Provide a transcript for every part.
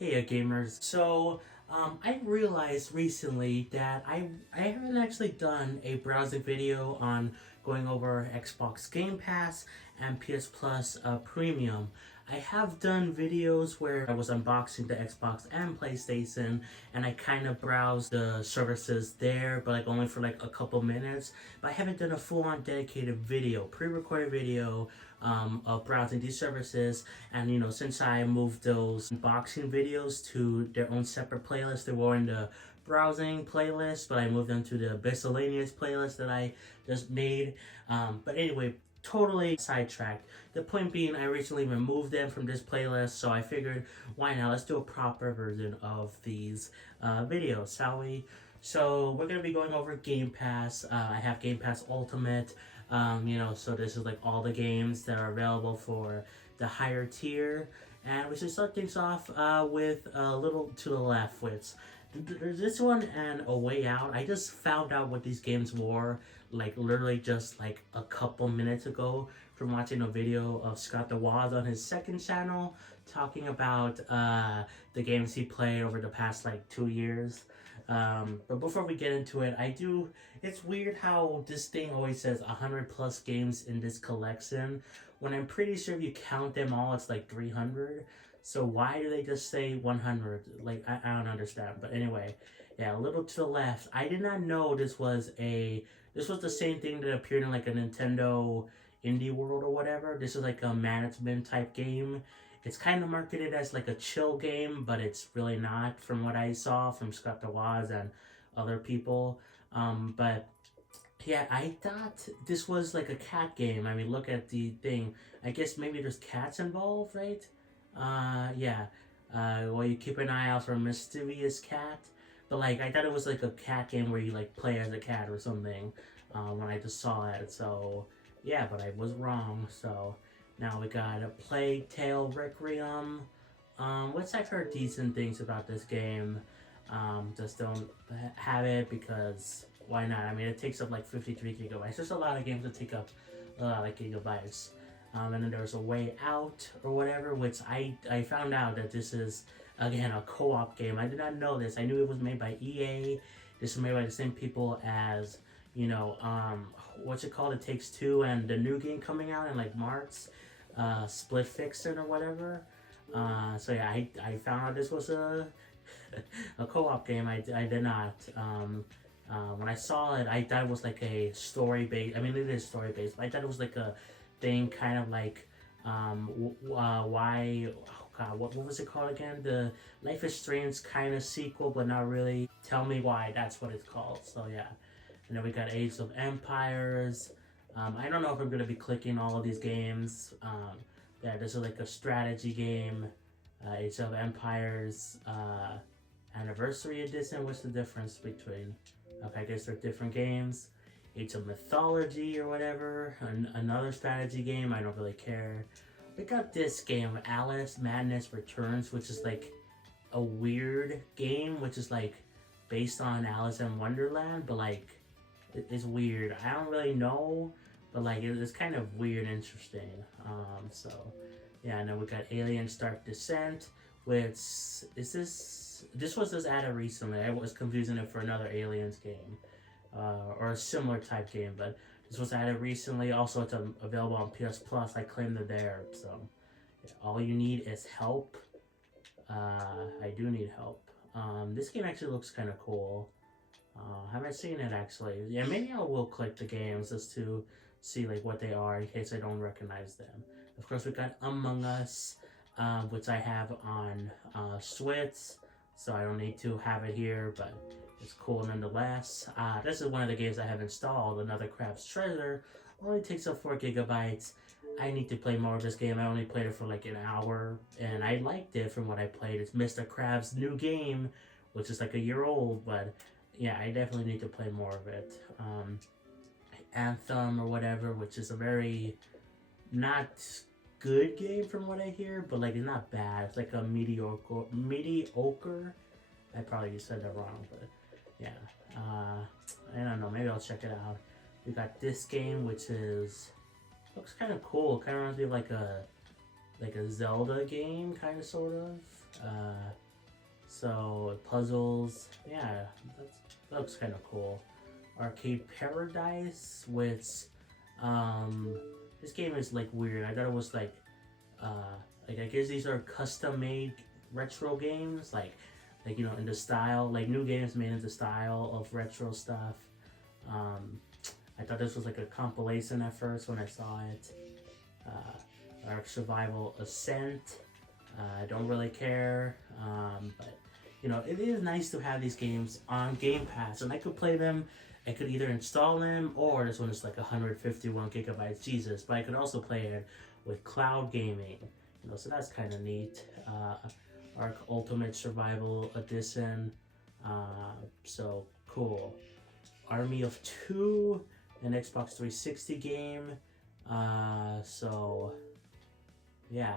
Hey, gamers. I realized recently that I haven't actually done a browsing video on going over Xbox Game Pass and PS Plus Premium. I have done videos where I was unboxing the Xbox and PlayStation, and I kind of browsed the services there, but like only for like a couple minutes. But I haven't done a full-on dedicated video, pre-recorded video of browsing these services. And since I moved those unboxing videos to their own separate playlist, they were in the browsing playlist, but I moved them to the miscellaneous playlist that I just made. But anyway, totally sidetracked. The point being, I recently removed them from this playlist, so I figured, why not? Let's do a proper version of these videos, shall we? So we're gonna be going over Game Pass. I have Game Pass Ultimate. So this is like all the games that are available for the higher tier. And we should start things off with a little to the left, which there's this one and A Way Out. I just found out what these games were, like literally just like a couple minutes ago from watching a video of Scott the Waz on his second channel talking about the games he played over the past like 2 years. But before we get into it, it's weird how this thing always says 100 plus games in this collection, when I'm pretty sure if you count them all, it's like 300. So why do they just say 100? Like, I don't understand. But anyway, yeah, a little to the left. I did not know this was the same thing that appeared in like a Nintendo Indie World or whatever. This is like a management type game. It's kind of marketed as like a chill game, but it's really not, from what I saw from Scott DeWaz and other people. But yeah, I thought this was like a cat game. I mean, look at the thing. I guess maybe there's cats involved, right? Yeah. Well, you keep an eye out for a mysterious cat. But like, I thought it was like a cat game where you like play as a cat or something. When I just saw it, so yeah, but I was wrong. So now we got a Plague Tale Requiem. Which I've heard decent things about this game. Just don't have it because why not? I mean, it takes up like 53 gigabytes. There's a lot of games that take up a lot of gigabytes. And then there's A Way Out or whatever, which I found out that this is, again, a co-op game. I did not know this. I knew it was made by EA. This is made by the same people as, what's it called? It Takes Two, and the new game coming out in like March, Split Fiction or whatever. So yeah, I found out this was a a co-op game. I did not. When I saw it, I thought it was like a story based. I mean, it is story based, but I thought it was like a thing, kind of like why? Oh God, what was it called again? The Life is Strange kind of sequel, but not really. Tell me why. That's what it's called. So yeah, and then we got Age of Empires. I don't know if I'm gonna be clicking all of these games. Yeah, this is like a strategy game. Age of Empires Anniversary Edition. What's the difference between? Okay, I guess they're different games. Age of Mythology or whatever. Another strategy game. I don't really care. We got this game, Alice Madness Returns, which is like a weird game, which is like based on Alice in Wonderland, but like it's weird. I don't really know, but like it's kind of weird and interesting. So yeah, and then we got Alien Dark Descent, which is this was just added recently. I was confusing it for another Aliens game, or a similar type game, but this was added recently. Also, it's available on PS Plus. I claimed it there. So yeah, all you need is help. I do need help. This game actually looks kind of cool. Haven't seen it actually. Yeah, maybe I will click the games just to see like what they are in case I don't recognize them. Of course, we got Among Us, which I have on Switch, so I don't need to have it here, but it's cool nonetheless. This is one of the games I have installed, Another Crab's Treasure. Only takes up 4 gigabytes. I need to play more of this game. I only played it for like an hour, and I liked it from what I played. It's Mr. Krabs' new game, which is like a year old, but yeah, I definitely need to play more of it. Anthem or whatever, which is a very not good game from what I hear, but like it's not bad. It's like a mediocre. I probably said that wrong, but yeah. I don't know. Maybe I'll check it out. We got this game, which looks kind of cool. Kind of reminds me of like a Zelda game, kind of sort of. So puzzles, yeah, that looks kind of cool. Arcade Paradise, which um, this game is like weird. I thought it was like I guess these are custom made retro games, like you know in the style, like new games made in the style of retro stuff. Um, I thought this was like a compilation at first when I saw it. Ark Survival Ascent. I don't really care, but you know it is nice to have these games on Game Pass, and I could play them. I could either install them, or this one is like 151 gigabytes, Jesus. But I could also play it with cloud gaming, you know, so that's kind of neat. Ark Ultimate Survival Edition, so cool. Army of Two, an Xbox 360 game. So yeah,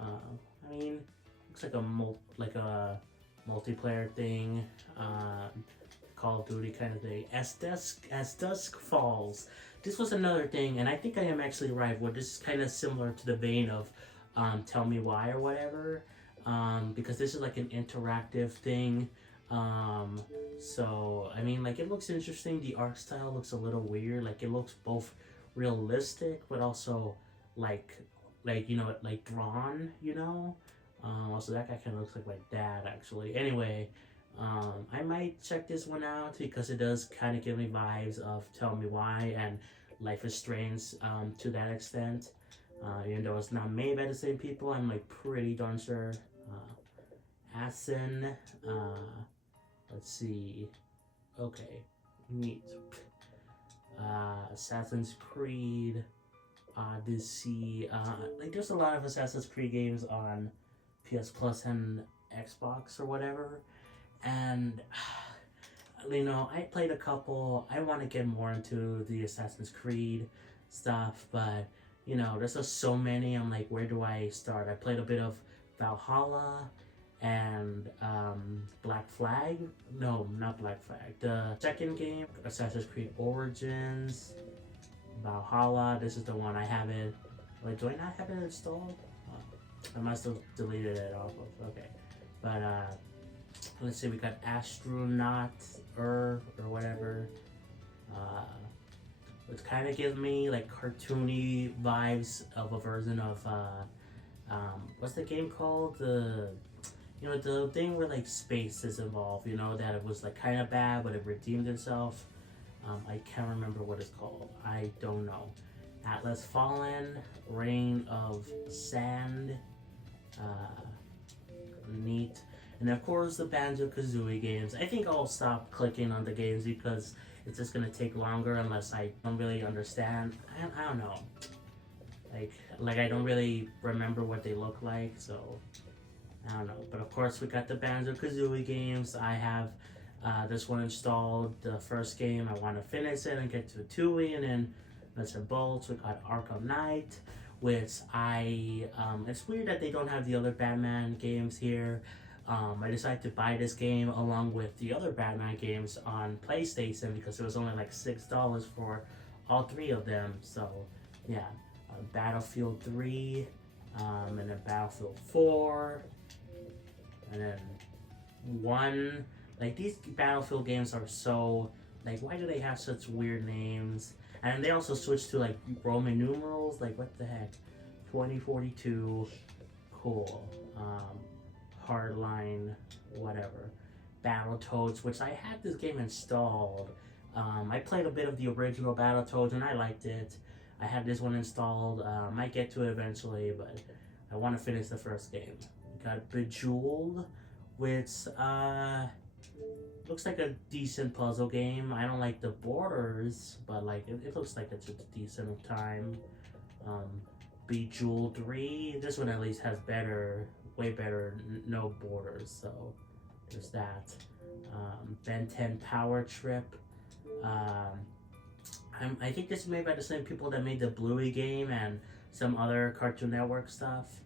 I mean, looks like a multiplayer thing, Call of Duty kind of thing. As Dusk Falls. This was another thing, and I think I am actually right. Well, this is kind of similar to the vein of Tell Me Why or whatever, because this is like an interactive thing. So I mean, like it looks interesting. The art style looks a little weird. Like it looks both realistic, but also like you know like drawn. You know. Also, that guy kind of looks like my dad, actually. Anyway, I might check this one out because it does kind of give me vibes of Tell Me Why and Life is Strange to that extent. Even though it's not made by the same people, I'm like pretty darn sure. Asin, let's see. Okay, neat. Assassin's Creed, Odyssey. Like, there's a lot of Assassin's Creed games on PS Plus and Xbox or whatever, and you know I played a couple. I want to get more into the Assassin's Creed stuff, but you know there's just so many. I'm like, where do I start? I played a bit of Valhalla and Black Flag. No, not Black Flag. The second game, Assassin's Creed Origins, Valhalla. This is the one I have it. Wait, do I not have it installed? I must have deleted it off of. Okay, but let's see. We got Astronaut or whatever. Which kind of gives me like cartoony vibes of a version of what's the game called? The you know the thing where like space is involved. You know that it was like kind of bad, but it redeemed itself. I can't remember what it's called. I don't know. Atlas Fallen, Reign of Sand, neat. And of course the Banjo-Kazooie games. I think I'll stop clicking on the games because it's just gonna take longer unless I don't really understand. I don't know. Like I don't really remember what they look like, so I don't know. But of course we got the Banjo-Kazooie games. I have this one installed, the first game. I want to finish it and get to Tui, and then nuts and bolts. We got Arkham Knight, which it's weird that they don't have the other Batman games here. I decided to buy this game along with the other Batman games on PlayStation because it was only like $6 for all three of them. So yeah, Battlefield 3, and then Battlefield 4, and then 1. Like, these Battlefield games are so, like, why do they have such weird names? And they also switched to, like, Roman numerals. Like, what the heck? 2042, cool. Hardline, whatever. Battletoads, which I had this game installed. I played a bit of the original Battletoads, and I liked it. I have this one installed. Might get to it eventually, but I want to finish the first game. We got Bejeweled, which, looks like a decent puzzle game. I don't like the borders, but like it looks like it's a decent time. Bejeweled 3, this one at least has way better no borders, so there's that. Ben 10 Power Trip. I think this is made by the same people that made the Bluey game and some other Cartoon Network stuff,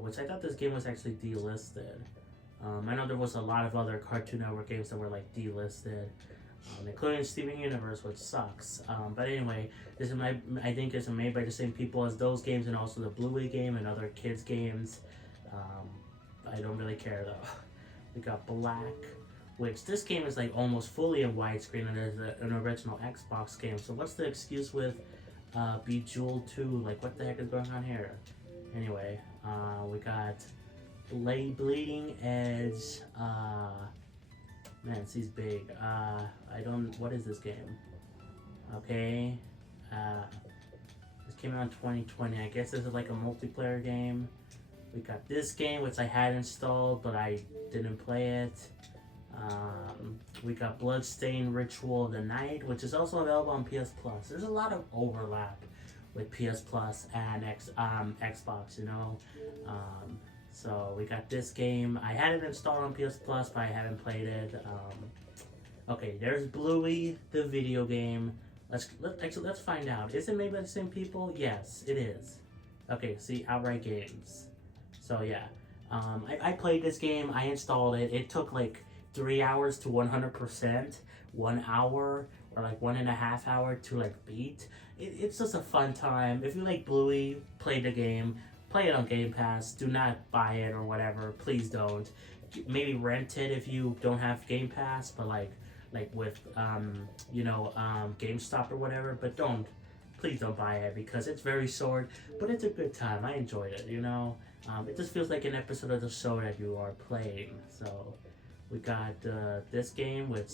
which I thought this game was actually delisted. I know there was a lot of other Cartoon Network games that were like delisted, including Steven Universe, which sucks. But anyway, I think it's made by the same people as those games and also the Bluey game and other kids games. I don't really care though. We got Black, which this game is like almost fully in widescreen, and there's an original Xbox game. So what's the excuse with Bejeweled 2? Like, what the heck is going on here? Anyway, we got Bleeding Edge. Man, she's big. I don't. What is this game? Okay. This came out in 2020. I guess this is like a multiplayer game. We got this game, which I had installed, but I didn't play it. We got Bloodstained Ritual of the Night, which is also available on PS Plus. There's a lot of overlap with PS Plus and Xbox, you know. So we got this game. I had it installed on PS Plus, but I haven't played it. Okay, there's Bluey, the video game. Let's find out. Is it made by the same people? Yes, it is. Okay, see, Outright Games. So yeah, I played this game. I installed it. It took like 3 hours to 100%. 1 hour or like 1.5 hours to like beat. It's just a fun time. If you like Bluey, play the game. Play it on Game Pass. Do not buy it or whatever. Please don't. Maybe rent it if you don't have Game Pass, but like with GameStop or whatever. But please don't buy it because it's very short. But it's a good time. I enjoyed it. It just feels like an episode of the show that you are playing. So we got this game, which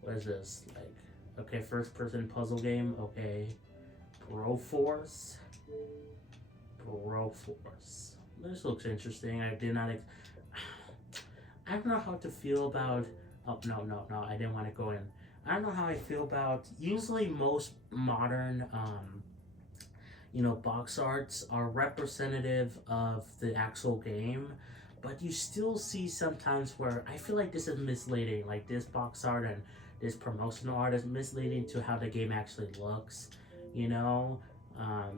what is this like? Okay, first person puzzle game. Okay, Broforce. This looks interesting. I did not. I don't know how to feel about. Oh no! I didn't want to go in. I don't know how I feel about. Usually, most modern, box arts are representative of the actual game, but you still see sometimes where I feel like this is misleading. Like this box art and this promotional art is misleading to how the game actually looks.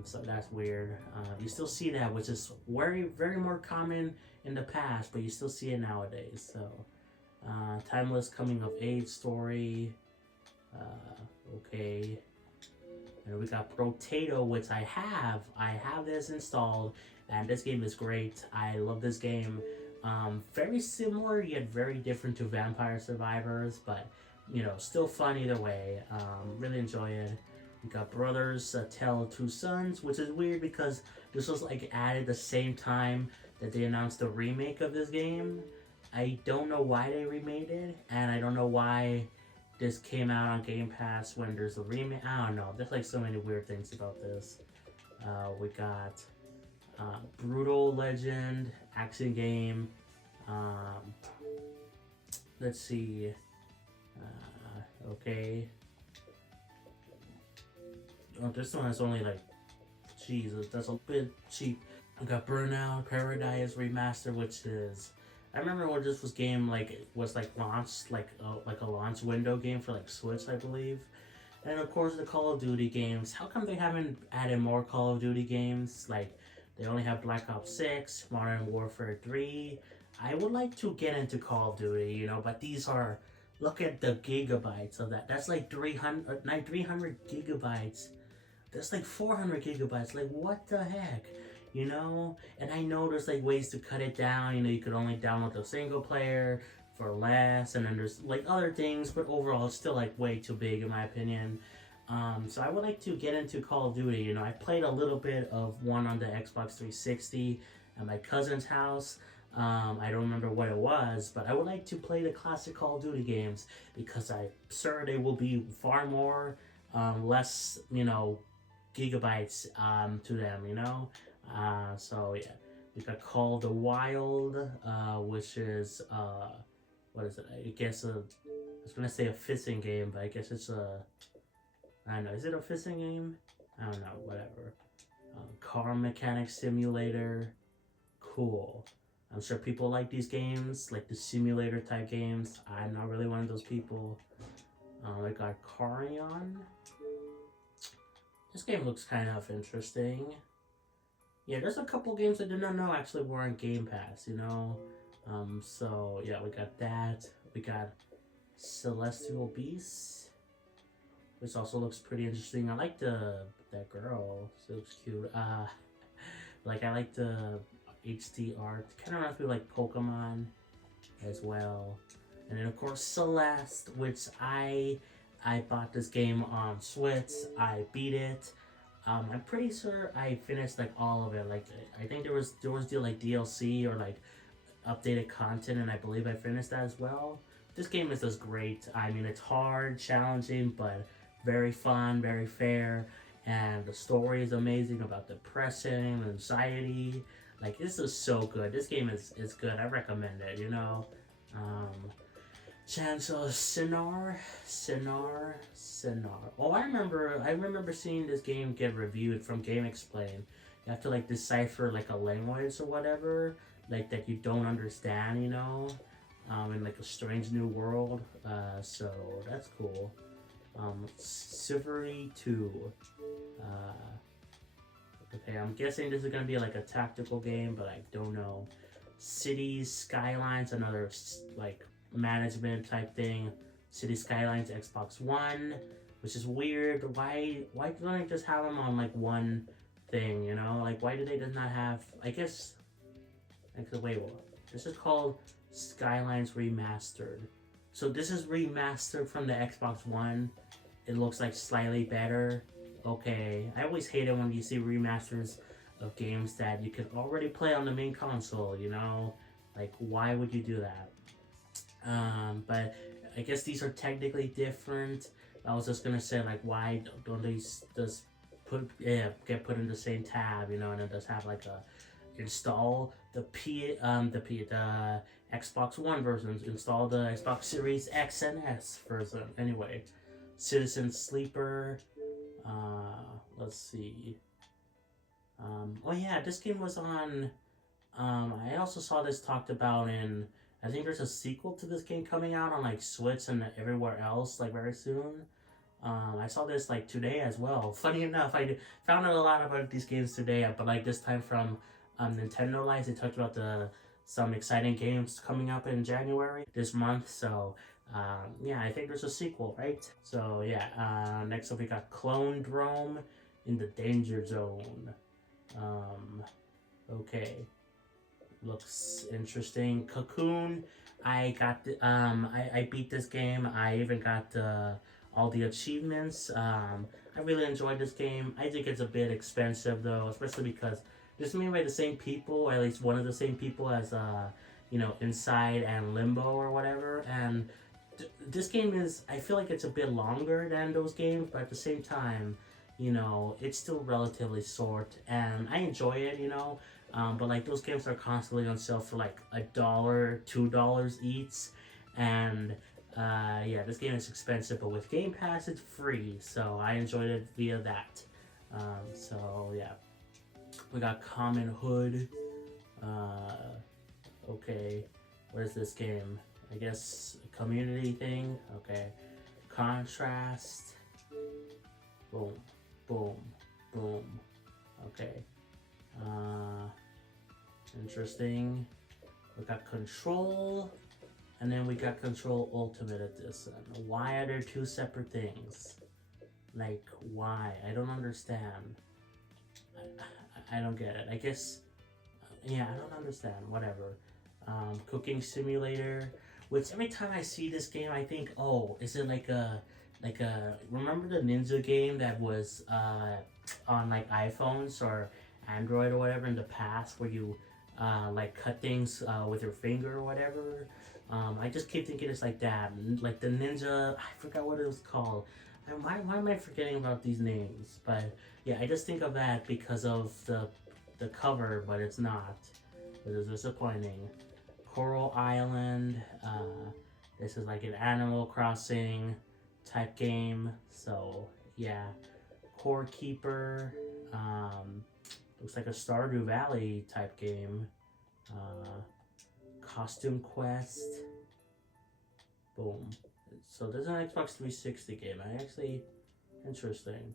So that's weird. You still see that, which is very, very more common in the past, but you still see it nowadays. So, timeless coming of age story. Okay. And we got Potato, which I have. I have this installed, and this game is great. I love this game. Very similar yet very different to Vampire Survivors, but still fun either way. Really enjoy it. We got Brothers Tale of Two Sons, which is weird because this was like added the same time that they announced the remake of this game. I don't know why they remade it, and I don't know why this came out on Game Pass when there's a remake. I don't know. There's like so many weird things about this. We got Brutal Legend action game. Let's see. Okay. Oh, this one is only like, Jesus, that's a bit cheap. We got Burnout Paradise Remaster, which is, I remember when this was launched, like a launch window game for like Switch, I believe. And of course the Call of Duty games. How come they haven't added more Call of Duty games? Like, they only have Black Ops 6, Modern Warfare 3. I would like to get into Call of Duty, but these are, look at the gigabytes of that. That's like 300 gigabytes. That's like 400 gigabytes. Like, what the heck? And I know there's like ways to cut it down. You could only download the single player for less, and then there's like other things, but overall it's still like way too big in my opinion. So I would like to get into Call of Duty. I played a little bit of one on the Xbox 360 at my cousin's house. I don't remember what it was, but I would like to play the classic Call of Duty games because I'm sure they will be far more less, gigabytes to them, so yeah, we got Call of the Wild, which is what is it? I guess I was gonna say a fishing game, but I guess it's I don't know. Is it a fishing game? I don't know. Whatever. Car mechanic simulator. Cool. I'm sure people like these games, like the simulator type games. I'm not really one of those people. I got Carrion. This game looks kind of interesting. Yeah, there's a couple games I did not know actually were on Game Pass, So, yeah, we got that. We got Celestial Beasts, which also looks pretty interesting. I like that girl. She looks cute. I like the HD art. Kind of reminds me of like Pokemon. as well. And then of course Celeste, which I bought this game on Switch. I beat it. I'm pretty sure I finished like all of it. Like I think there was like DLC or like updated content, and I believe I finished that as well. This game is just great. I mean, it's hard, challenging, but very fun, very fair, and the story is amazing about depression, anxiety. Like this is so good. This game is good. I recommend it. You know. Um, Chancellor Sinar. Oh, I remember seeing this game get reviewed from Game Explain. You have to like decipher like a language or whatever, like that you don't understand, you know, in like a strange new world. So that's cool. Civilry 2. Okay, I'm guessing this is gonna be like a tactical game, but I don't know. Cities, Skylines, another like management type thing. City Skylines Xbox One, which is weird. Why don't I just have them on like one thing? You know, like why do they just not have? I guess. Wait, what? This is called Skylines Remastered. So this is remastered from the Xbox One. It looks like slightly better. Okay, I always hate it when you see remasters of games that you can already play on the main console. You know, like why would you do that? But I guess these are technically different. I was just gonna say like why don't these just get put in the same tab, you know, and it does have like a install the Xbox One versions, install the Xbox Series X and S version. Anyway, Citizen Sleeper. Let's see. Oh yeah, this game was on. I also saw this talked about in. I think there's a sequel to this game coming out on like Switch and everywhere else like very soon. I saw this like today as well. Funny enough, I found out a lot about these games today, but like this time from Nintendo Live, they talked about some exciting games coming up in January this month. So yeah, I think there's a sequel, right? So yeah, next up we got Clone Drome in the Danger Zone. Okay, looks interesting. Cocoon, I beat this game. I even got all the achievements. I really enjoyed this game. I think it's a bit expensive though, especially because this is made by the same people, or at least one of the same people as Inside and Limbo or whatever. And this game is, I feel like it's a bit longer than those games, but at the same time, it's still relatively short, and I enjoy it, but like those games are constantly on sale for like $1, $2 each, and yeah, this game is expensive, but with Game Pass, it's free, so I enjoyed it via that. So yeah, we got Common Hood. Okay, what is this game? I guess a community thing. Okay, Contrast. Boom, boom, boom. Okay. Interesting. We got Control, and then we got Control Ultimate Edition. Why are there two separate things? Like, why? I don't understand. I don't get it. I guess, yeah, I don't understand. Whatever. Cooking Simulator, which every time I see this game, I think, oh, is it like a, remember the Ninja game that was on like iPhones or Android or whatever in the past, where you like cut things with your finger or whatever? I just keep thinking it's like that, like the Ninja. I forgot what it was called. Why am I forgetting about these names? But yeah, I just think of that because of the cover, but it's not. It is disappointing. Coral Island. This is like an Animal Crossing type game. So yeah, Core Keeper. Looks like a Stardew Valley type game. Costume Quest. Boom. So there's an Xbox 360 game. Interesting.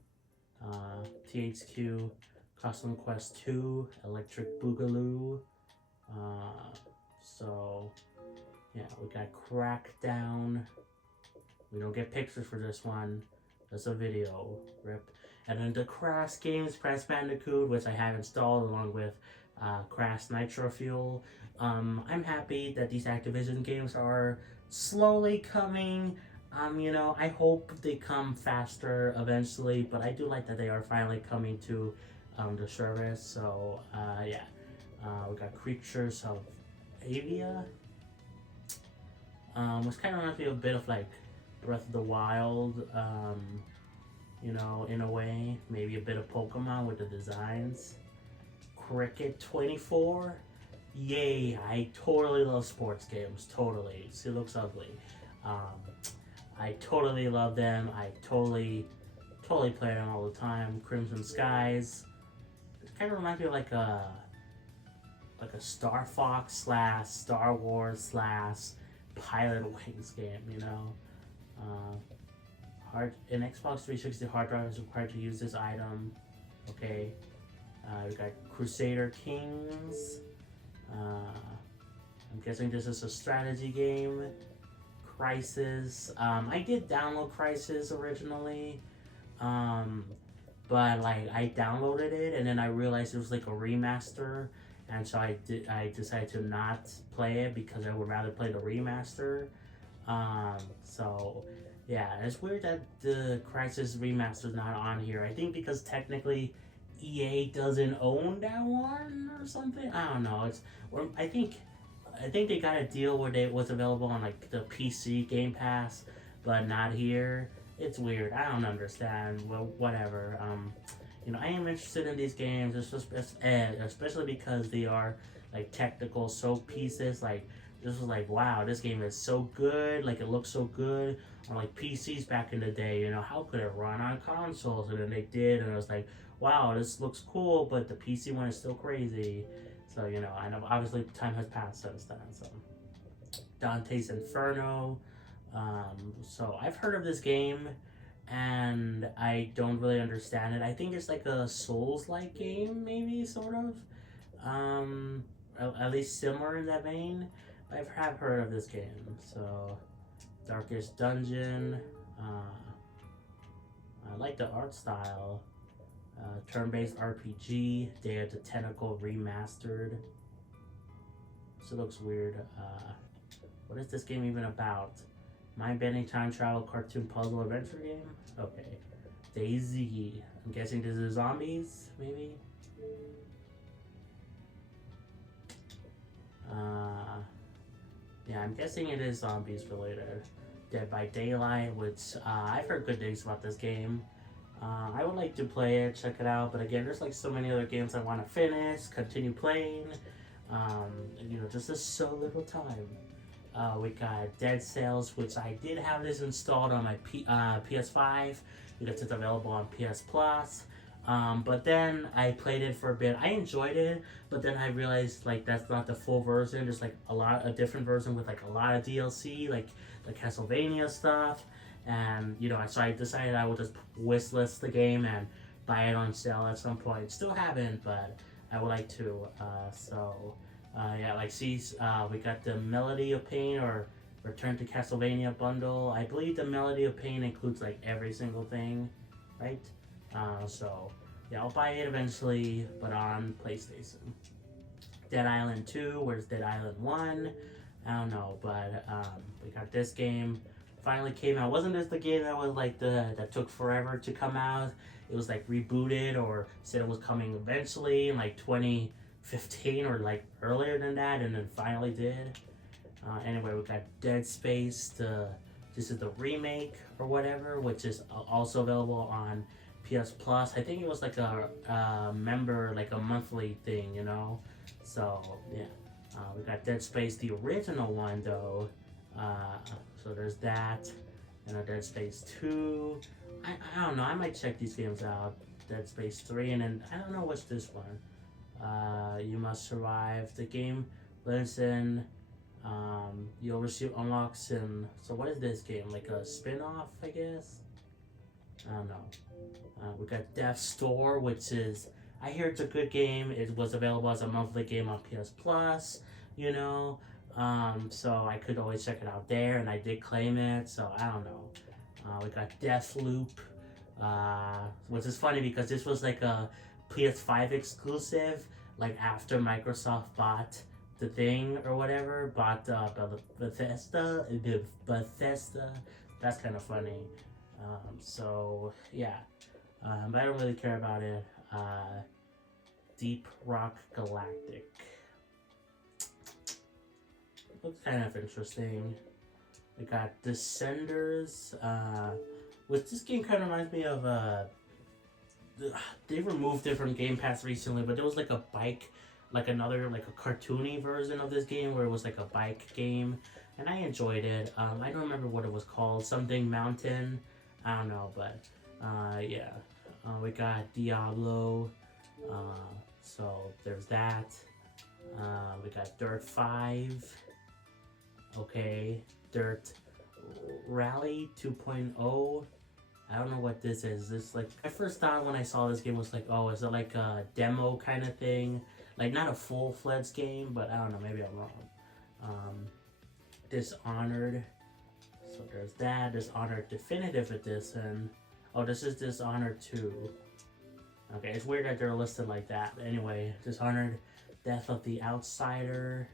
THQ, Costume Quest 2, Electric Boogaloo. So yeah, we got Crackdown. We don't get pictures for this one. That's a video. RIP. And then the Crash games, Crash Bandicoot, which I have installed along with Crash Nitro Fuel. I'm happy that these Activision games are slowly coming. I hope they come faster eventually, but I do like that they are finally coming to the service. So, yeah. We got Creatures of Avia, which kind of reminds me a bit of like Breath of the Wild, in a way. Maybe a bit of Pokemon with the designs. Cricket 24. Yay, I totally love sports games. Totally. She looks ugly. Um, I totally love them. I totally play them all the time. Crimson Skies. It kind of reminds me of like a Star Fox slash Star Wars slash Pilot Wings game. An Xbox 360 hard drive is required to use this item. Okay. We got Crusader Kings. I'm guessing this is a strategy game. Crisis. I did download Crisis originally. But like I downloaded it and then I realized it was like a remaster, and so I decided to not play it because I would rather play the remaster. So yeah, it's weird that the Crisis remaster is not on here. I think because technically EA doesn't own that one or something. I don't know. I think they got a deal where it was available on like the PC Game Pass, but not here. It's weird. I don't understand. Well, whatever. I am interested in these games, especially because they are like technical soap pieces. Like this was like, wow, this game is so good. Like it looks so good on like PCs back in the day. How could it run on consoles? And then they did, and I was like, wow, this looks cool, but the PC one is still crazy. So I know obviously time has passed since then. So Dante's Inferno. So I've heard of this game, and I don't really understand it. I think it's like a Souls-like game, maybe sort of. At least similar in that vein. I have heard of this game. So Darkest Dungeon. I like the art style. Turn-based RPG. Day of the Tentacle remastered. So it looks weird. What is this game even about? Mind-bending time travel cartoon puzzle adventure game? Okay. Daisy. I'm guessing this is zombies, maybe? Yeah, I'm guessing it is zombies related. Dead by Daylight, which I've heard good things about this game. I would like to play it, check it out, but again, there's like so many other games I want to finish, continue playing. Just is so little time. We got Dead Cells, which I did have this installed on my PS5 because it's available on PS Plus. But then I played it for a bit. I enjoyed it, but then I realized like that's not the full version. There's like a different version with like a lot of DLC, like the Castlevania stuff. And so I decided I would just wishlist the game and buy it on sale at some point. Still haven't, but I would like to. We got the Melody of Pain or Return to Castlevania bundle. I believe the Melody of Pain includes like every single thing, right? I'll buy it eventually, but on PlayStation. Dead Island 2, where's Dead Island 1? I don't know, but we got this game. Finally came out. Wasn't this the game that was like that took forever to come out? It was like rebooted or said it was coming eventually in like 2015 or like earlier than that, and then finally did. Anyway, we got Dead Space. This is the remake or whatever, which is also available on PS Plus. I think it was like a member, like a monthly thing, So yeah, we got Dead Space, the original one though. So there's that, and Dead Space 2. I don't know. I might check these games out. Dead Space 3, and then I don't know what's this one. You Must Survive. The game lives in. You'll receive unlocks in. So what is this game? Like a spin-off, I guess. I don't know. We got Death's Store, which is. I hear it's a good game. It was available as a monthly game on PS Plus. So I could always check it out there, and I did claim it, so I don't know. We got Deathloop, which is funny because this was like a PS5 exclusive, like after Microsoft bought the thing or whatever, bought Bethesda. That's kind of funny. So yeah, but I don't really care about it. Deep Rock Galactic looks kind of interesting. We got Descenders, which this game kind of reminds me of. They removed it from Game Pass recently, but there was like a bike, like another like a cartoony version of this game where it was like a bike game, and I enjoyed it. I don't remember what it was called, something Mountain, I don't know, but yeah. We got Diablo, so there's that. We got Dirt 5, okay, Dirt Rally 2.0. I don't know what this is. This like I first thought when I saw this game was like, oh, is it like a demo kind of thing? Like not a full-fledged game, but I don't know. Maybe I'm wrong. Dishonored. So there's that. Dishonored Definitive Edition. Oh, this is Dishonored 2. Okay, it's weird that they're listed like that. But anyway, Dishonored, Death of the Outsider.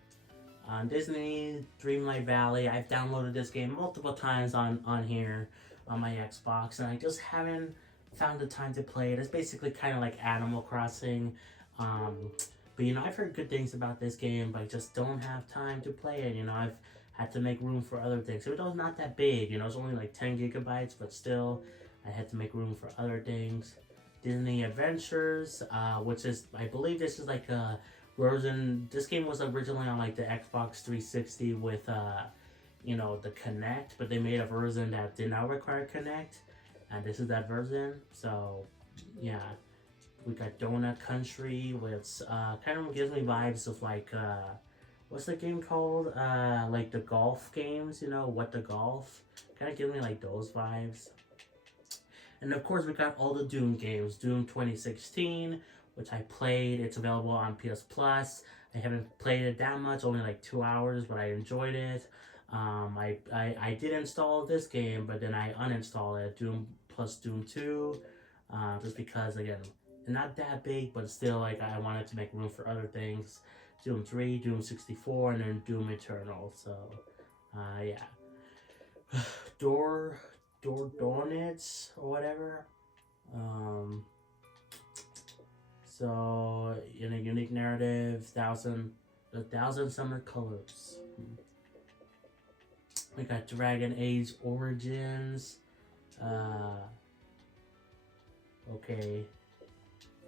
Disney Dreamlight Valley. I've downloaded this game multiple times on here on my Xbox, and I just haven't found the time to play it. It's basically kind of like Animal Crossing, but you know, I've heard good things about this game, but I just don't have time to play it. You know, I've had to make room for other things. Even though it's not that big, you know, it's only like 10 gigabytes, but still, I had to make room for other things. Disney Adventures, which is, I believe this is like a version. This game was originally on like the Xbox 360 with you know, the Kinect, but they made a version that did not require Kinect, and this is that version. So yeah, we got Donut Country, which kind of gives me vibes of like what's the game called? Like the golf games, you know, What the Golf? Kind of gives me like those vibes. And of course, we got all the Doom games. Doom 2016, which I played. It's available on PS Plus. I haven't played it that much, only like 2 hours, but I enjoyed it. I did install this game, but then I uninstalled it. Doom plus Doom 2, just because, again, not that big, but still, like, I wanted to make room for other things. Doom 3, Doom 64, and then Doom Eternal. So, yeah. Dornets or whatever. So in a unique narrative, thousand summer colors. We got Dragon Age Origins. Okay,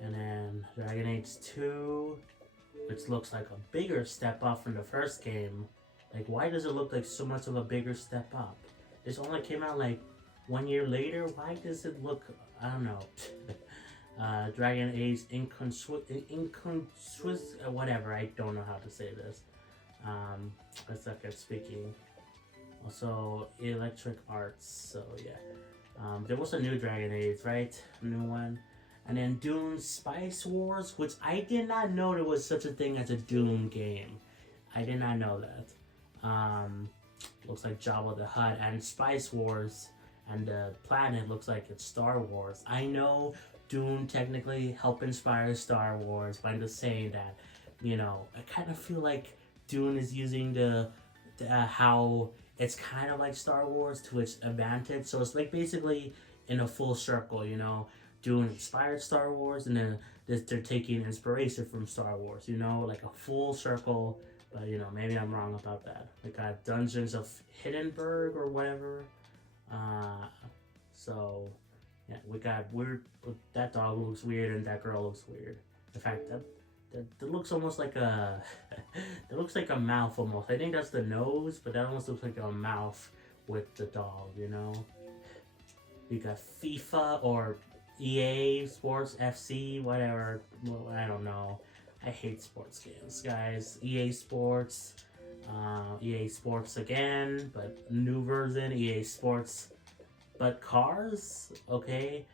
and then Dragon Age 2, which looks like a bigger step up from the first game. Like, why does it look like so much of a bigger step up? This only came out like 1 year later. Why does it look? I don't know. Dragon Age whatever. I don't know how to say this. I suck at speaking. Also, Electric Arts. So yeah, there was a new Dragon Age, right? A new one. And then Doom Spice Wars, which I did not know there was such a thing as a Doom game. I did not know that. Looks like Jabba the Hutt, and Spice Wars, and the planet looks like it's Star Wars. I know Doom technically helped inspire Star Wars, but I'm just saying that, you know, I kind of feel like Doom is using the how it's kind of like Star Wars to its advantage. So it's like basically in a full circle, you know. Doom inspired Star Wars, and then they're taking inspiration from Star Wars, you know, like a full circle. But, you know, maybe I'm wrong about that. We got Dungeons of Hindenburg or whatever. So, yeah, we got weird. That dog looks weird and that girl looks weird. In fact, that looks almost like a... it looks like a mouth almost. I think that's the nose, but that almost looks like a mouth with the dog, you know? We got FIFA or EA Sports FC, whatever. Well, I don't know. I hate sports games, guys. EA Sports again, but new version, EA Sports, but cars, okay?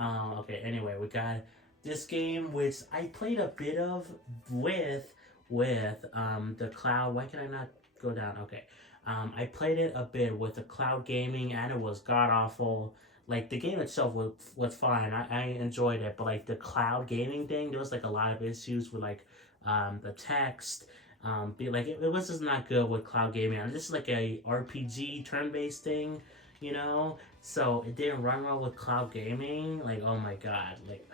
Okay, anyway, we got this game, which I played a bit of with the cloud. Why can I not go down? Okay. I played it a bit with the cloud gaming, and it was god-awful. Like, the game itself was fine. I enjoyed it, but, like, the cloud gaming thing, there was, like, a lot of issues with, like, the text. It was just not good with cloud gaming. This is like a RPG turn-based thing, you know. So it didn't run well with cloud gaming. Like, oh my god, like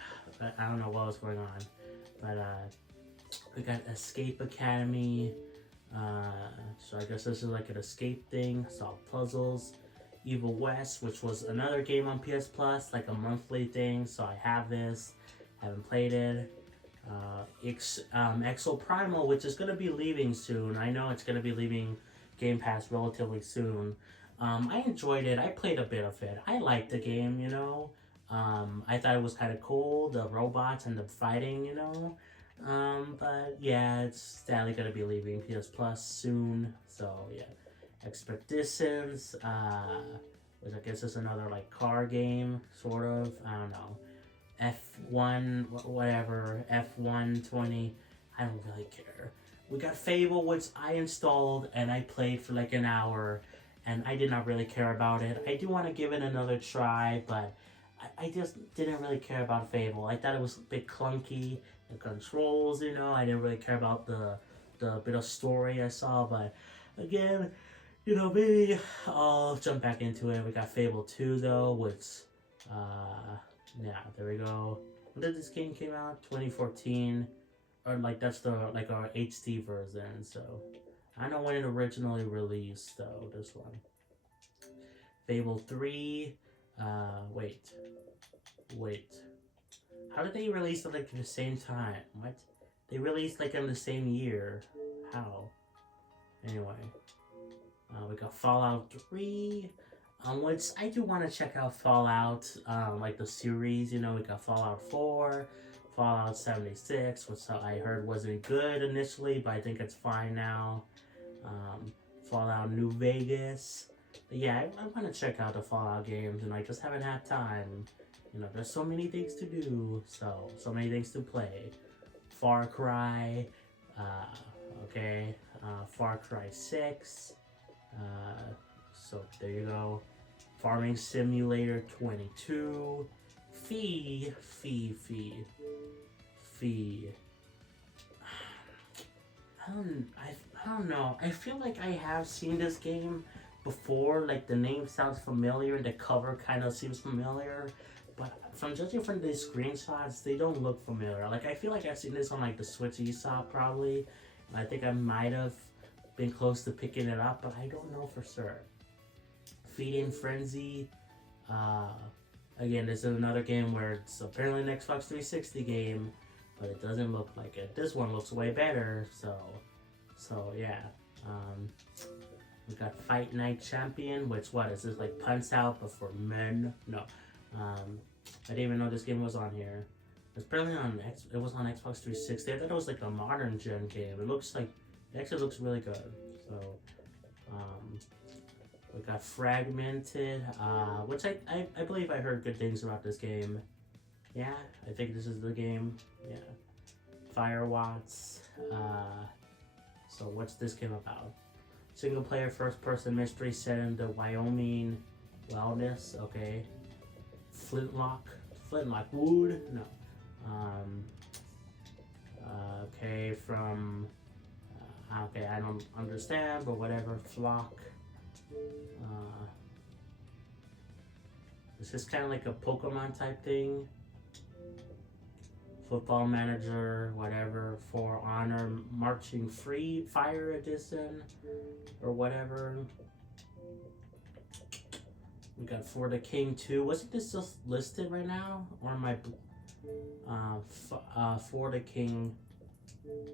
I don't know what was going on, but we got Escape Academy. So I guess this is like an escape thing. Solve puzzles. Evil West, which was another game on PS Plus, like a monthly thing. So I have this. Haven't played it. Exo Primal, which is gonna be leaving soon. I know it's gonna be leaving Game Pass relatively soon. I enjoyed it. I played a bit of it. I liked the game, you know. I thought it was kind of cool, the robots and the fighting, you know. But yeah, it's sadly gonna be leaving PS Plus soon. So yeah, Expeditions, which I guess is another like car game, sort of. I don't know. F1, whatever, F120. I don't really care. We got Fable, which I installed and I played for like an hour, and I did not really care about it. I do want to give it another try, but I just didn't really care about Fable. I thought it was a bit clunky, the controls, you know. I didn't really care about the bit of story I saw, but again, you know, maybe I'll jump back into it. We got Fable 2 though, which, yeah, there we go. When did this game came out? 2014, or like that's the like our HD version. So I don't know when it originally released though. This one, Fable 3. Wait. How did they release it like at the same time? What? They released like in the same year. How? Anyway, we got Fallout 3. Which I do want to check out Fallout, like the series. You know, we got Fallout 4, Fallout 76, which I heard wasn't good initially, but I think it's fine now. Fallout New Vegas. But yeah, I want to check out the Fallout games, and I just haven't had time. You know, there's so many things to do, so many things to play. Far Cry, okay, Far Cry 6, so there you go. Farming Simulator 22, Fee. I don't know. I feel like I have seen this game before. Like the name sounds familiar, and the cover kind of seems familiar. But from judging from these screenshots, they don't look familiar. Like I feel like I've seen this on like the Switch eShop probably. I think I might have been close to picking it up, but I don't know for sure. Feeding Frenzy. Again, this is another game where it's apparently an Xbox 360 game, but it doesn't look like it. This one looks way better, so yeah. We got Fight Night Champion, which what is this, like Punch Out but for men? No. I didn't even know this game was on here. It's apparently it was on Xbox 360. I thought it was like a modern gen game. It actually looks really good. So, we got Fragmented, which I believe I heard good things about this game. Yeah, I think this is the game. Yeah. Firewatts. So what's this game about? Single player first person mystery set in the Wyoming wilderness. Okay. Flintlock wood? No. Okay, okay, I don't understand, but whatever. Flock. This is kind of like a Pokemon type thing. Football Manager, whatever. For Honor Marching Free Fire Edition, or whatever. We got For the King 2. Wasn't this just listed right now? Or am I For the King?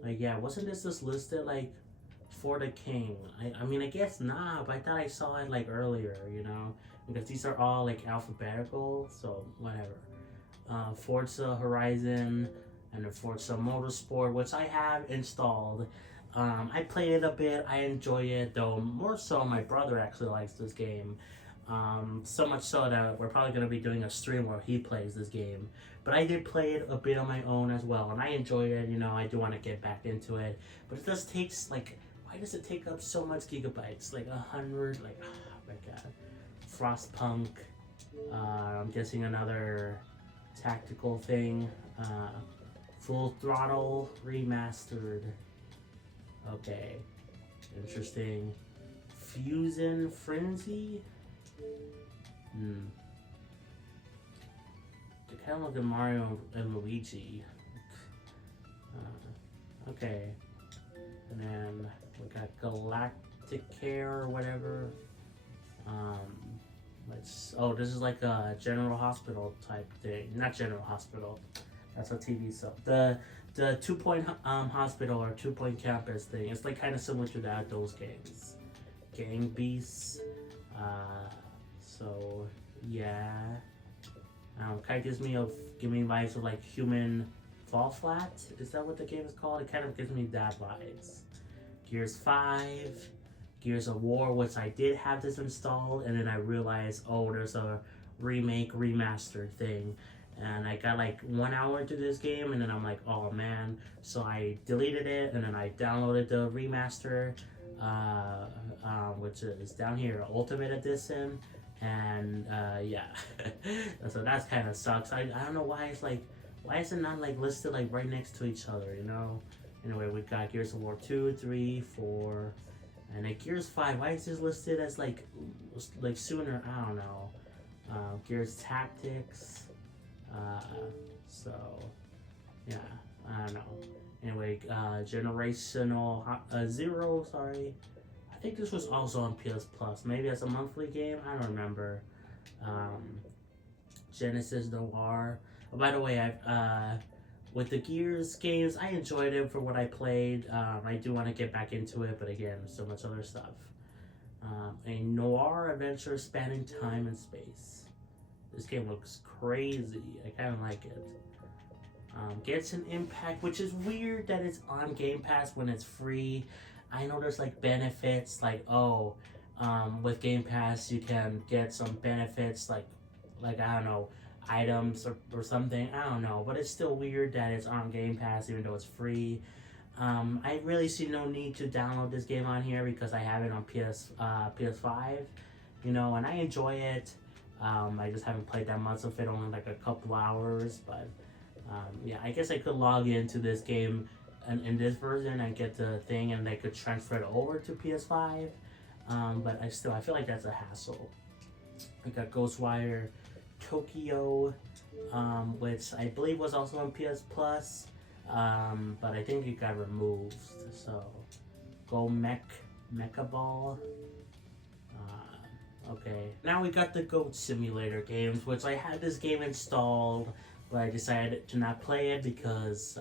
Like, yeah, wasn't this just listed like For the King? I mean, I guess not, but I thought I saw it like earlier, you know, because these are all like alphabetical, so whatever. Forza Horizon and the Forza Motorsport, which I have installed. I played it a bit. I enjoy it, though more so my brother actually likes this game. So much so that we're probably going to be doing a stream where he plays this game. But I did play it a bit on my own as well, and I enjoy it. You know, I do want to get back into it. But it just takes, like, why does it take up so much gigabytes? Like 100, like, oh my god. Frostpunk. I'm guessing another tactical thing. Full Throttle Remastered. Okay, interesting. Fusion Frenzy? They kind of look at Mario and Luigi. Okay. And then we got Galactic Care or whatever. This is like a General Hospital type thing. Not General Hospital. That's a TV sub. The 2-point hospital or 2-point campus thing. It's like kind of similar to that those games. Gang Beasts. So yeah. Kind of gives me vibes of like Human Fall Flat. Is that what the game is called? It kind of gives me that vibes. Gears 5. Gears of War, which I did have this installed, and then I realized, oh, there's a remastered thing. And I got like 1 hour into this game, and then I'm like, oh man. So I deleted it, and then I downloaded the remaster, which is down here, Ultimate Edition. And yeah, so that's kind of sucks. I don't know why is it not like listed like right next to each other, you know? Anyway, we got Gears of War 2, 3, 4, and then Gears 5. Why is this listed as like sooner? I don't know. Gears Tactics. So yeah, I don't know. Anyway, Generational Zero. Sorry, I think this was also on PS Plus. Maybe as a monthly game. I don't remember. Genesis Noir. Oh, by the way, with the Gears games, I enjoyed it for what I played. I do want to get back into it, but again, so much other stuff. A noir adventure spanning time and space. This game looks crazy. I kind of like it. Genshin Impact, which is weird that it's on Game Pass when it's free. I know there's like benefits, like with Game Pass you can get some benefits, like I don't know, items or something. I don't know, but it's still weird that it's on Game Pass even though it's free. I really see no need to download this game on here because I have it on PS5, you know, and I enjoy it. I just haven't played that much of it, only like a couple hours, but yeah, I guess I could log into this game in this version and get the thing, and they could transfer it over to PS5. But I feel like that's a hassle. I got Ghostwire Tokyo, which I believe was also on PS Plus, but I think it got removed. So, Mecha Ball. Okay, now we got the Goat Simulator games, which I had this game installed, but I decided to not play it because,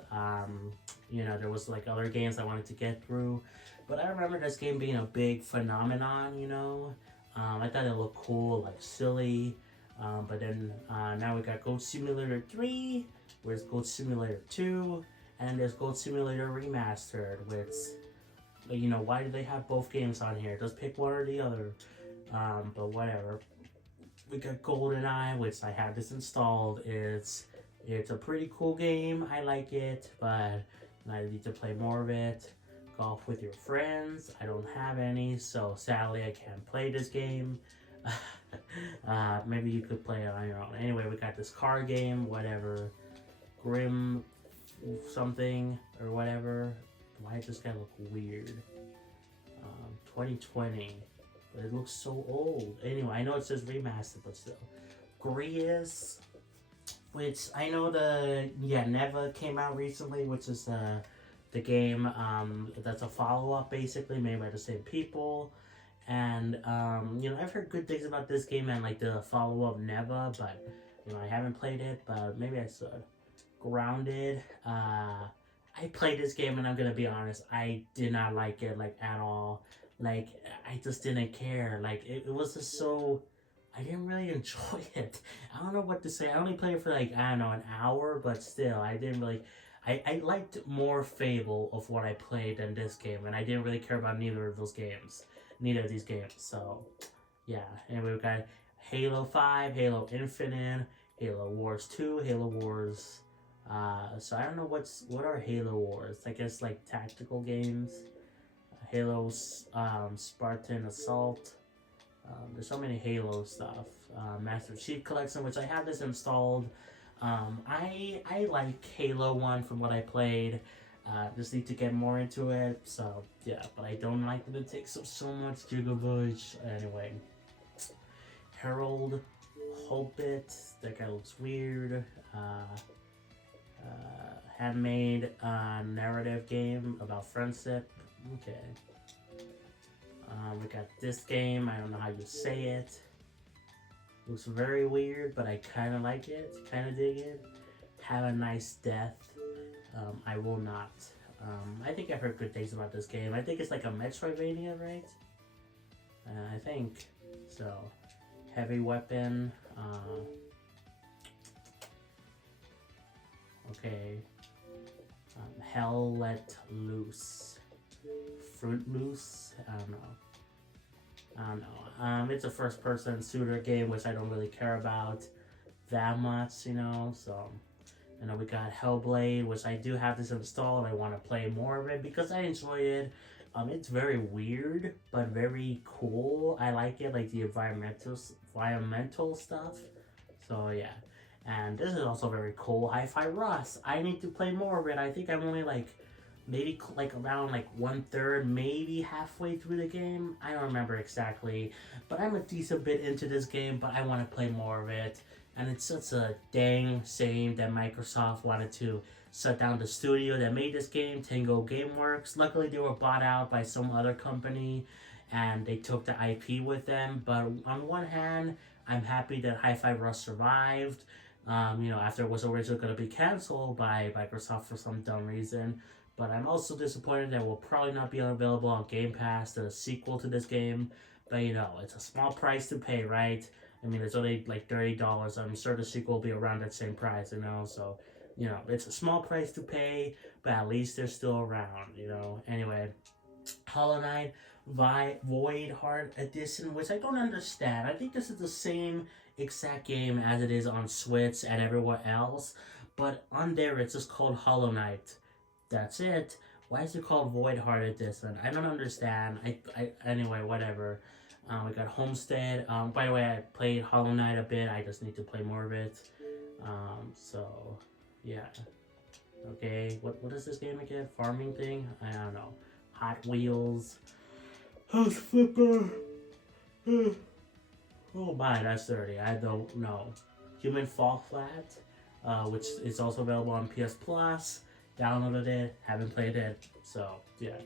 you know, there was like other games I wanted to get through. But I remember this game being a big phenomenon, you know. I thought it looked cool, like silly. But then now we got Goat Simulator 3, where's Goat Simulator 2, and there's Goat Simulator Remastered, which, you know, why do they have both games on here? Just pick one or the other. But whatever. We got GoldenEye, which I have this installed. It's a pretty cool game. I like it, but I need to play more of it. Golf with your friends. I don't have any, so sadly I can't play this game. Maybe you could play it on your own. Anyway, we got this car game, whatever. Grim something or whatever. Why does this guy look weird? 2020. But it looks so old. Anyway, I know it says remastered, but still. Grius, which I know Neva came out recently, which is the game that's a follow-up basically, made by the same people. And you know, I've heard good things about this game and like the follow-up Neva, but you know, I haven't played it, but maybe I should. Grounded. I played this game and I'm gonna be honest, I did not like it like at all. Like, I just didn't care. Like, it was just so... I didn't really enjoy it. I don't know what to say. I only played it for, like, I don't know, an hour, but still, I didn't really... I liked more Fable of what I played than this game, and I didn't really care about neither of these games. So, yeah. Anyway, we got Halo 5, Halo Infinite, Halo Wars 2, Halo Wars... so I don't know what are Halo Wars. I guess, like, tactical games. Halo's Spartan Assault. There's so many Halo stuff. Master Chief Collection, which I have this installed. I like Halo 1 from what I played. Just need to get more into it. So yeah, but I don't like that it takes up so much gigabytes. Anyway, Harold Hobbit. That guy looks weird. Handmade narrative game about friendship. Okay. We got this game. I don't know how you say it. Looks very weird, but I kind of like it. Kind of dig it. Have a Nice Death. I will not. I think I've heard good things about this game. I think it's like a Metroidvania, right? I think so. Heavy weapon. Okay. Hell Let Loose. Fruit Loose? I don't know. It's a first-person shooter game, which I don't really care about that much, you know. So, and then we got Hellblade, which I do have this installed. I want to play more of it because I enjoy it. It's very weird, but very cool. I like it, like the environmental stuff. So yeah, and this is also very cool. Hi-Fi Rush. I need to play more of it. I think I'm only like maybe like around like 1/3, maybe halfway through the game. I don't remember exactly, but I'm a decent bit into this game, but I want to play more of it. And it's such a dang shame that Microsoft wanted to shut down the studio that made this game, Tango Gameworks. Luckily, they were bought out by some other company, and they took the IP with them. But on one hand, I'm happy that Hi-Fi Rush survived. After it was originally going to be canceled by Microsoft for some dumb reason. But I'm also disappointed that it will probably not be available on Game Pass, the sequel to this game. But it's a small price to pay, right? I mean, it's only like $30. I'm sure the sequel will be around that same price, So, it's a small price to pay, but at least they're still around, Anyway, Hollow Knight Void Heart Edition, which I don't understand. I think this is the same exact game as it is on Switch and everywhere else, but on there it's just called Hollow Knight. That's it. Why is it called Void Heart Edition? I don't understand. Anyway, whatever. We got Homestead. By the way, I played Hollow Knight a bit. I just need to play more of it. So yeah. Okay, what is this game again? Farming thing? I don't know. Hot Wheels. House Flipper. Oh my, that's dirty. I don't know. Human Fall Flat, which is also available on PS Plus. Downloaded it, haven't played it. So yeah.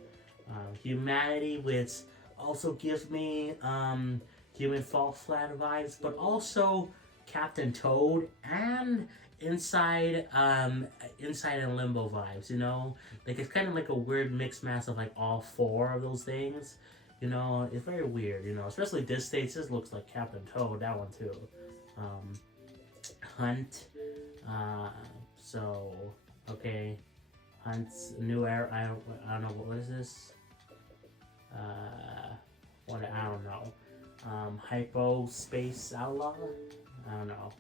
Humanity, which also gives me Human Fall Flat vibes, but also Captain Toad and Inside and Limbo vibes, Like it's kind of like a weird mixed mass of like all four of those things. It's very weird, especially this stage. This looks like Captain Toad, that one too. Hunt. Okay. Hunt's new era. I don't know, what is this? I don't know. Hypo Space Outlaw? I don't know.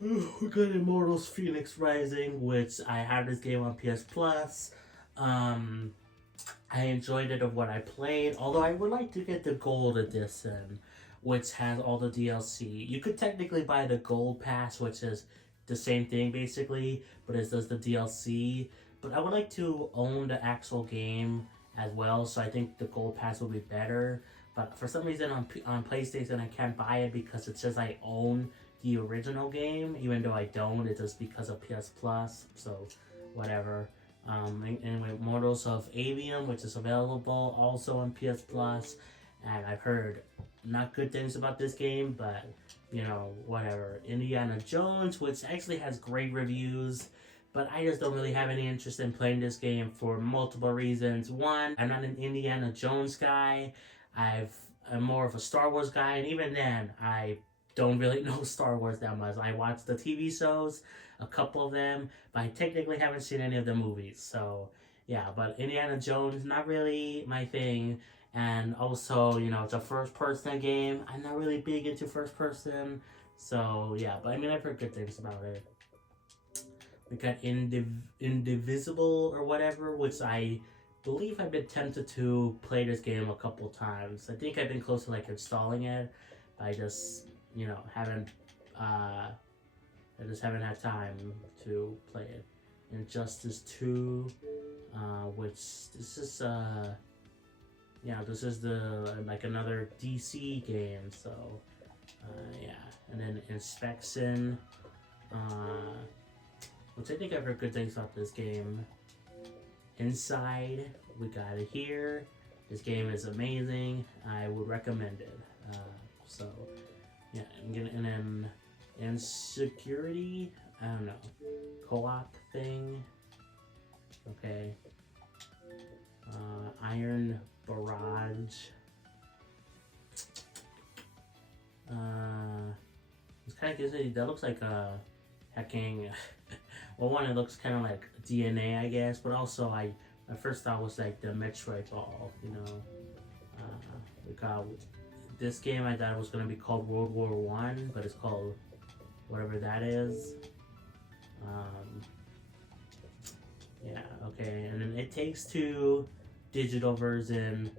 We got Immortals Phoenix Rising, which I have this game on PS Plus. I enjoyed it of what I played, although I would like to get the gold edition, which has all the DLC. You could technically buy the gold pass, which is the same thing basically, but it does the DLC. But I would like to own the actual game as well, so I think the gold pass would be better. But for some reason on PlayStation I can't buy it because it says I own the original game, even though I don't. It's just because of PS Plus, so whatever. Anyway, Mortals of Avium, which is available also on PS Plus, and I've heard not good things about this game, but whatever. Indiana Jones, which actually has great reviews, but I just don't really have any interest in playing this game for multiple reasons. One, I'm not an Indiana Jones guy. I'm more of a Star Wars guy, and even then, I don't really know Star Wars that much. I watch the TV shows, a couple of them, but I technically haven't seen any of the movies. So yeah, but Indiana Jones, not really my thing. And also, it's a first-person game. I'm not really big into first-person. So yeah, but I mean, I've heard good things about it. We got Indivisible or whatever, which I believe I've been tempted to play this game a couple times. I think I've been close to like installing it, I just, you know, I just haven't had time to play it. Injustice 2, which this is, yeah, this is the like another DC game. So, yeah, and then Inspection, uh, which I think I've heard good things about this game. Inside, we got it here. This game is amazing. I would recommend it. So, yeah, and then Insecurity, I don't know, co-op thing. Okay. Iron Barrage. It's kind of gives me, that looks like a hacking. Well, one, it looks kind of like DNA, I guess, but also my first thought was like the Metroid Ball, you know. We got this game. I thought it was gonna be called World War One, but it's called whatever that is. Yeah, okay, and then It Takes Two, digital version.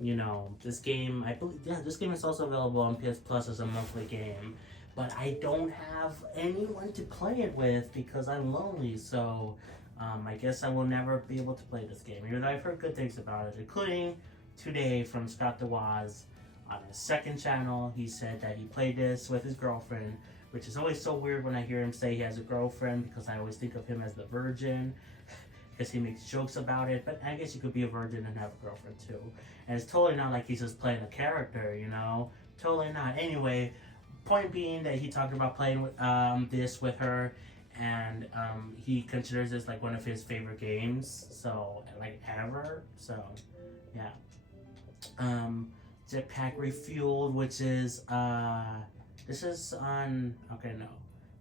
You know, this game, I believe, yeah, this game is also available on PS Plus as a monthly game, but I don't have anyone to play it with because I'm lonely, so I guess I will never be able to play this game, even though I've heard good things about it, including today from Scott DeWaz on his second channel. He said that he played this with his girlfriend, which is always so weird when I hear him say he has a girlfriend because I always think of him as the virgin because he makes jokes about it, but I guess you could be a virgin and have a girlfriend too. And it's totally not like he's just playing a character, you know? Totally not. Anyway, point being that he talked about playing this with her, and he considers this like one of his favorite games, so, like, ever. So, yeah. Jetpack Refueled, which is, this is on, okay, no.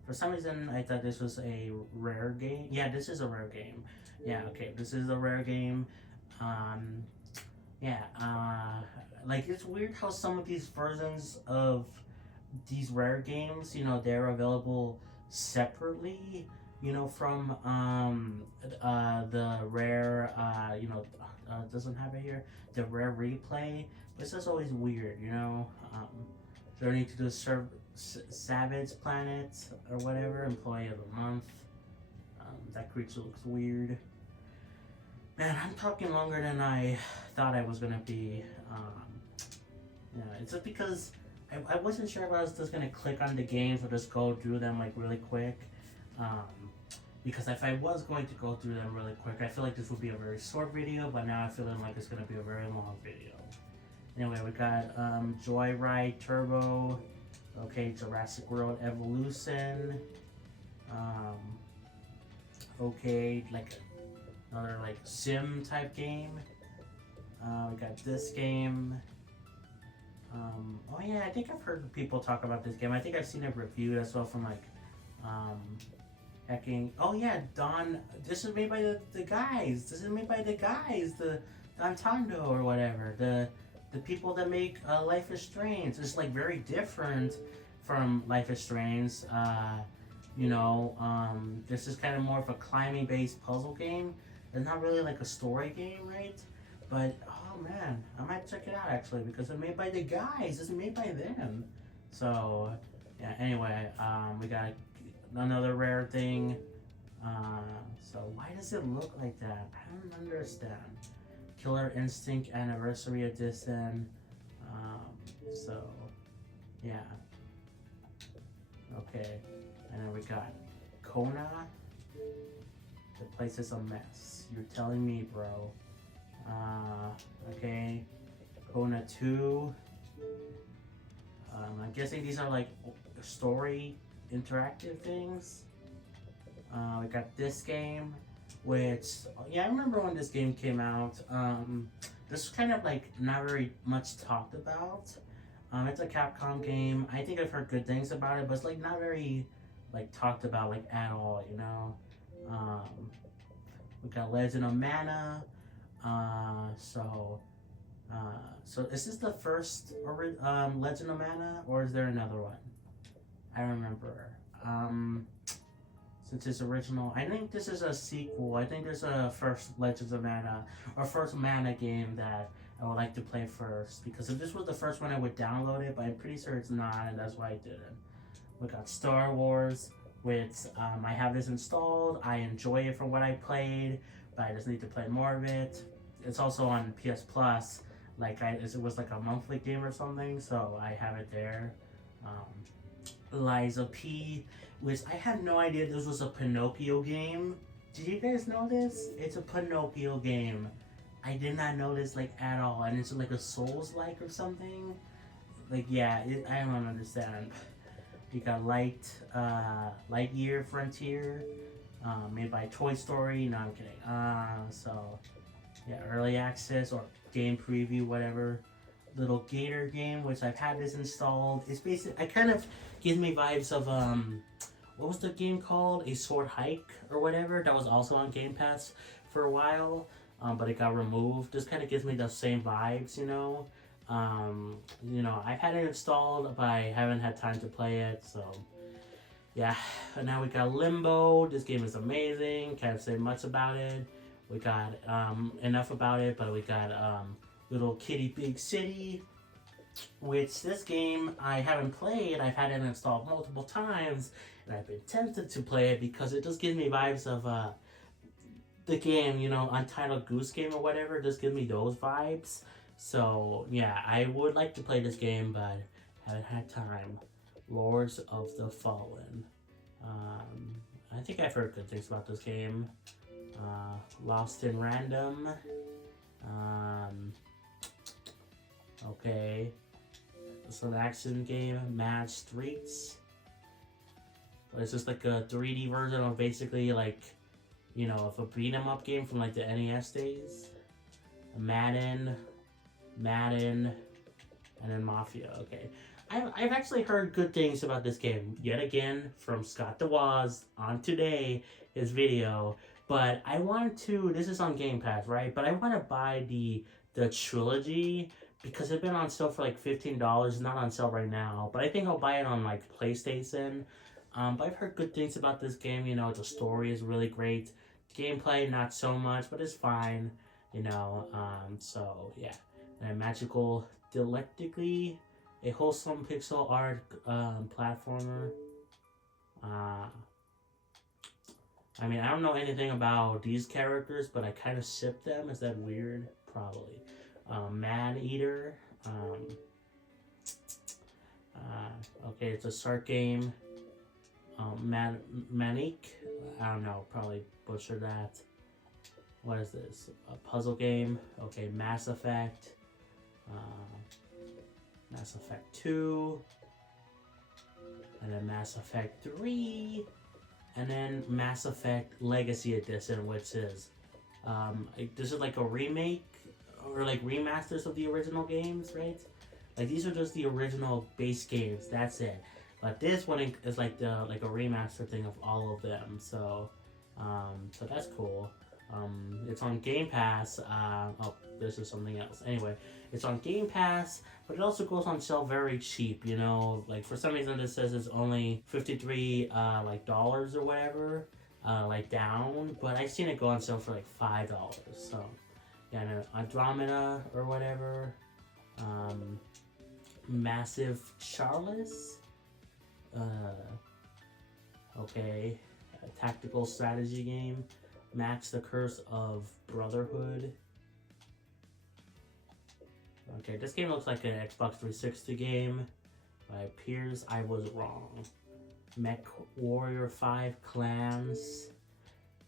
For some reason, I thought this was a rare game. Yeah, this is a rare game. Yeah, okay, this is a rare game. Yeah, like, it's weird how some of these versions of these rare games, you know, they're available separately, you know, from the rare, you know, doesn't have it here, the rare replay. This is always weird, you know. Journey to the Savage Planet or whatever, Employee of the Month. That creature looks weird. Man, I'm talking longer than I thought I was gonna be. Yeah, it's just because I wasn't sure if I was just gonna click on the games or just go through them like really quick. Because if I was going to go through them really quick, I feel like this would be a very short video, but now I feel like it's gonna be a very long video. Anyway, we got Joyride Turbo, okay, Jurassic World Evolution, okay, like another like sim type game. We got this game. Oh yeah, I think I've heard people talk about this game. I think I've seen it reviewed as well from like hacking. Oh yeah, Don. This is made by the guys. This is made by the guys, the Don Tondo or whatever. The people that make Life is Strange. It's like very different from Life is Strange. You know, this is kind of more of a climbing-based puzzle game. It's not really like a story game, right? But oh man, I might check it out actually because it's made by the guys. It's made by them. So yeah. Anyway, we got another rare thing. So why does it look like that? I don't understand. Killer Instinct Anniversary Edition. So yeah. Okay, and then we got Kona. The place is a mess. You're telling me, bro. Okay. Kona 2. I'm guessing these are like story interactive things. We got this game, which, yeah, I remember when this game came out. This is kind of like not very much talked about. It's a Capcom game. I think I've heard good things about it, but it's like not very like talked about like at all, you know. We got Legend of Mana. So is this the first Legend of Mana, or is there another one? I don't remember. Since it's original, I think this is a sequel. I think there's a first Legends of Mana or first Mana game that I would like to play first, because if this was the first one I would download it, but I'm pretty sure it's not, and that's why I didn't. We got Star Wars, which I have this installed. I enjoy it from what I played, but I just need to play more of it. It's also on PS Plus. Like it was like a monthly game or something, so I have it there. Liza P, which I had no idea this was a Pinocchio game. Did you guys know this? It's a Pinocchio game. I did not know this like at all, and it's like a Souls-like or something. Like yeah, I don't understand. You got Lightyear Frontier, made by Toy Story. No, I'm kidding. So yeah, early access or game preview, whatever. Little Gator game, which I've had this installed. It's basically, I kind of gives me vibes of what was the game called? A Sword Hike or whatever. That was also on Game Pass for a while, but it got removed. This kind of gives me the same vibes, you know. I've had it installed, but I haven't had time to play it. So yeah, and now we got Limbo. This game is amazing. Can't say much about it. We got enough about it, but we got Little Kitty Big City, which this game I haven't played. I've had it installed multiple times, and I've been tempted to play it because it just gives me vibes of the game, Untitled Goose Game or whatever. It just gives me those vibes. So yeah, I would like to play this game, but haven't had time. Lords of the Fallen. I think I've heard good things about this game. Lost in Random. Okay. It's an action game, Mad Streets. It's just like a 3D version of basically like, of a beat 'em up game from like the NES days. Madden, and then Mafia. Okay. I've actually heard good things about this game, yet again, from Scott DeWaz on today, his video. But I want to, this is on Game Pass, right? But I want to buy the trilogy, because it's been on sale for like $15. Not on sale right now, but I think I'll buy it on like PlayStation. But I've heard good things about this game. The story is really great. Gameplay, not so much, but it's fine. So yeah. And Magical Dialectically, a wholesome pixel art platformer. I mean, I don't know anything about these characters, but I kind of ship them. Is that weird? Probably. Man Eater. Okay, it's a start game. Manic. I don't know. Probably butchered that. What is this? A puzzle game. Okay, Mass Effect. Mass Effect 2. And then Mass Effect 3. And then Mass Effect Legacy Edition, which is this is like a remake or like remasters of the original games, right? Like these are just the original base games. That's it. But this one is like a remaster thing of all of them. So that's cool. It's on Game Pass. Oh, this is something else. Anyway, it's on Game Pass, but it also goes on sale very cheap. Like for some reason this says it's only $53 dollars or whatever, like down. But I've seen it go on sale for like $5. So yeah, no, Andromeda or whatever. Massive Charles. Okay, a tactical strategy game. Max the Curse of Brotherhood. Okay, this game looks like an Xbox 360 game. But it appears I was wrong. Mech Warrior 5 Clans.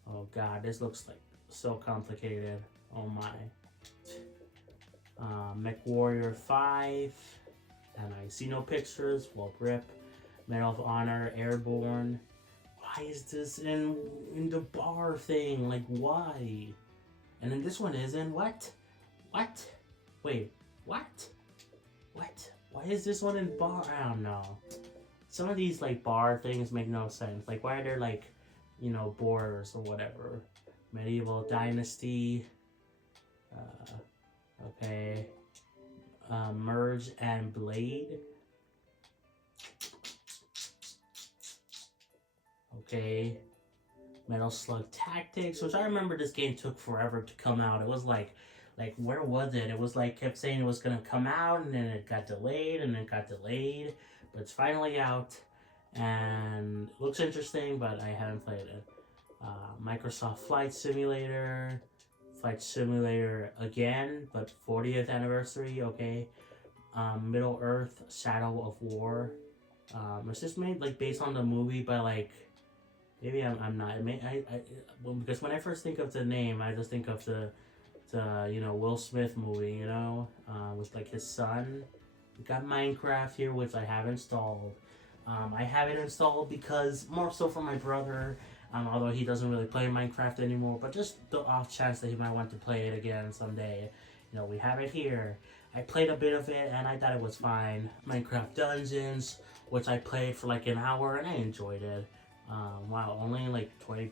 Oh god, this looks like so complicated. Oh my. Mech Warrior 5. And I see no pictures. Well, grip. Medal of Honor Airborne. Why is this in the bar thing? Like, why? And then this one isn't. What? Wait, what? Why is this one in bar? I don't know. Some of these, like, bar things make no sense. Like, why are there, like, borders or whatever? Medieval Dynasty. Okay. Merge and Blade. Okay. Metal Slug Tactics, which I remember this game took forever to come out. It was like Like, where was it? It was like, kept saying it was gonna come out, and then it got delayed, and then it got delayed. But it's finally out, and it looks interesting, but I haven't played it. Microsoft Flight Simulator again, but 40th anniversary, okay. Middle Earth, Shadow of War. It's just made like based on the movie, but like maybe I'm not. Well, because when I first think of the name, I just think of the Will Smith movie, with like his son. We got Minecraft here, which I have installed. I have it installed because more so for my brother, although he doesn't really play Minecraft anymore, but just the off chance that he might want to play it again someday. We have it here. I played a bit of it and I thought it was fine. Minecraft Dungeons, which I played for like an hour and I enjoyed it. Wow, only like $20,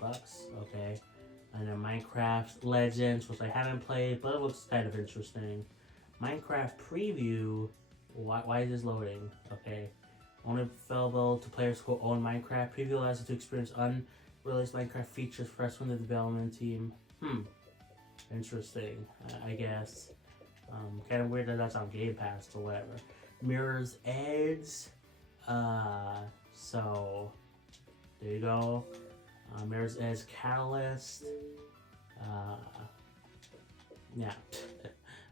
okay. And then Minecraft Legends, which I haven't played, but it looks kind of interesting. Minecraft Preview, why is this loading? Okay. Only available to players who own Minecraft. Preview allows you to experience unreleased Minecraft features fresh from the development team. Interesting, I guess. Kind of weird that that's on Game Pass or whatever. Mirror's Edge. So there you go. Mirror's Edge Catalyst. Yeah.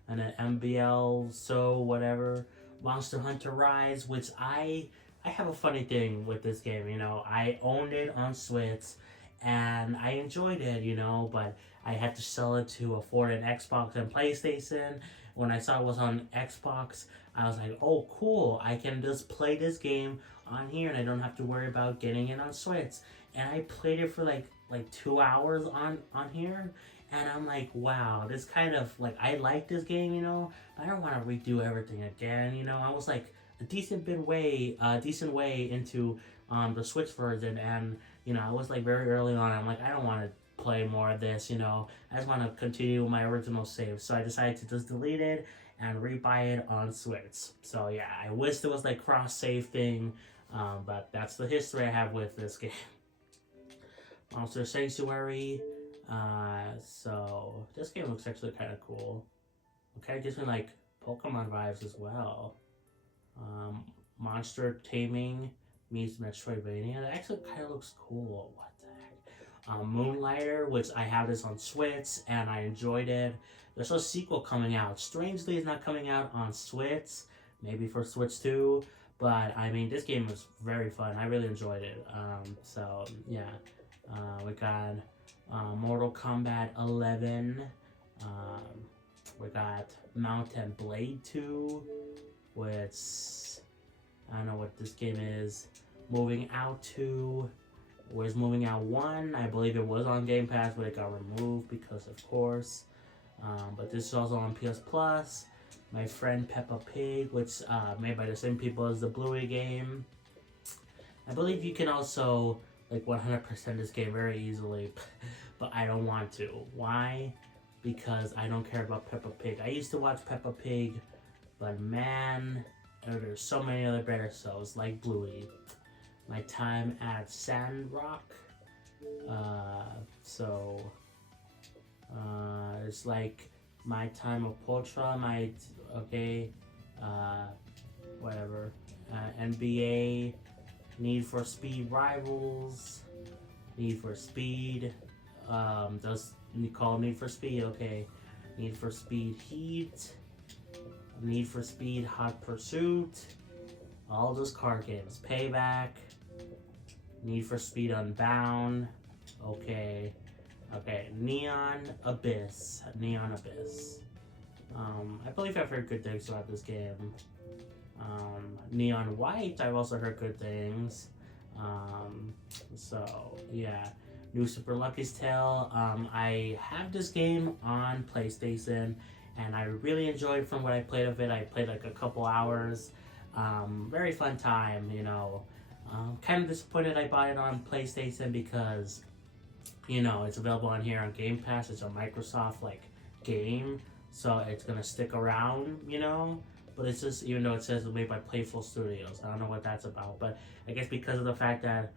And then MBL, so whatever. Monster Hunter Rise, which I have a funny thing with this game, I owned it on Switch and I enjoyed it, but I had to sell it to afford an Xbox and PlayStation. When I saw it was on Xbox, I was like, oh cool, I can just play this game on here and I don't have to worry about getting it on Switch. And I played it for like 2 hours on here. And I'm like, wow, this kind of, like, I like this game, I don't want to redo everything again, I was like a decent way into the Switch version, and, I was like very early on, I'm like, I don't want to play more of this, I just want to continue my original save, so I decided to just delete it and rebuy it on Switch. So yeah, I wish there was like cross-save thing, but that's the history I have with this game. Monster Sanctuary. So this game looks actually kind of cool. Okay, gives me like Pokemon vibes as well. Monster Taming meets Metroidvania. That actually kind of looks cool. What the heck? Moonlighter, which I have this on Switch and I enjoyed it. There's a sequel coming out. Strangely, it's not coming out on Switch. Maybe for Switch 2. But I mean, this game was very fun. I really enjoyed it. So yeah, we got Mortal Kombat 11. We got Mountain Blade 2, which I don't know what this game is. Moving Out 2. Where's Moving Out 1? I believe it was on Game Pass, but it got removed because of course. But this is also on PS Plus. My Friend Peppa Pig, which made by the same people as the Bluey game. I believe you can also like 100% this game very easily, but I don't want to. Why? Because I don't care about Peppa Pig. I used to watch Peppa Pig, but man, there's so many other better shows like Bluey. My Time at Sandrock. It's like My Time of Potra, whatever. NBA, Need for Speed Rivals, Need for Speed, does call Need for Speed, okay. Need for Speed Heat, Need for Speed Hot Pursuit, all those car games. Payback, Need for Speed Unbound, okay. Neon Abyss. I believe I've heard good things about this game. Neon White, I've also heard good things. So yeah, New Super Lucky's Tale. I have this game on PlayStation, and I really enjoyed from what I played of it. I played like a couple hours. Very fun time, kind of disappointed I bought it on PlayStation because, it's available on here on Game Pass. It's a Microsoft like game, so it's gonna stick around, But it's just, even though it says it's made by Playful Studios, I don't know what that's about. But I guess because of the fact that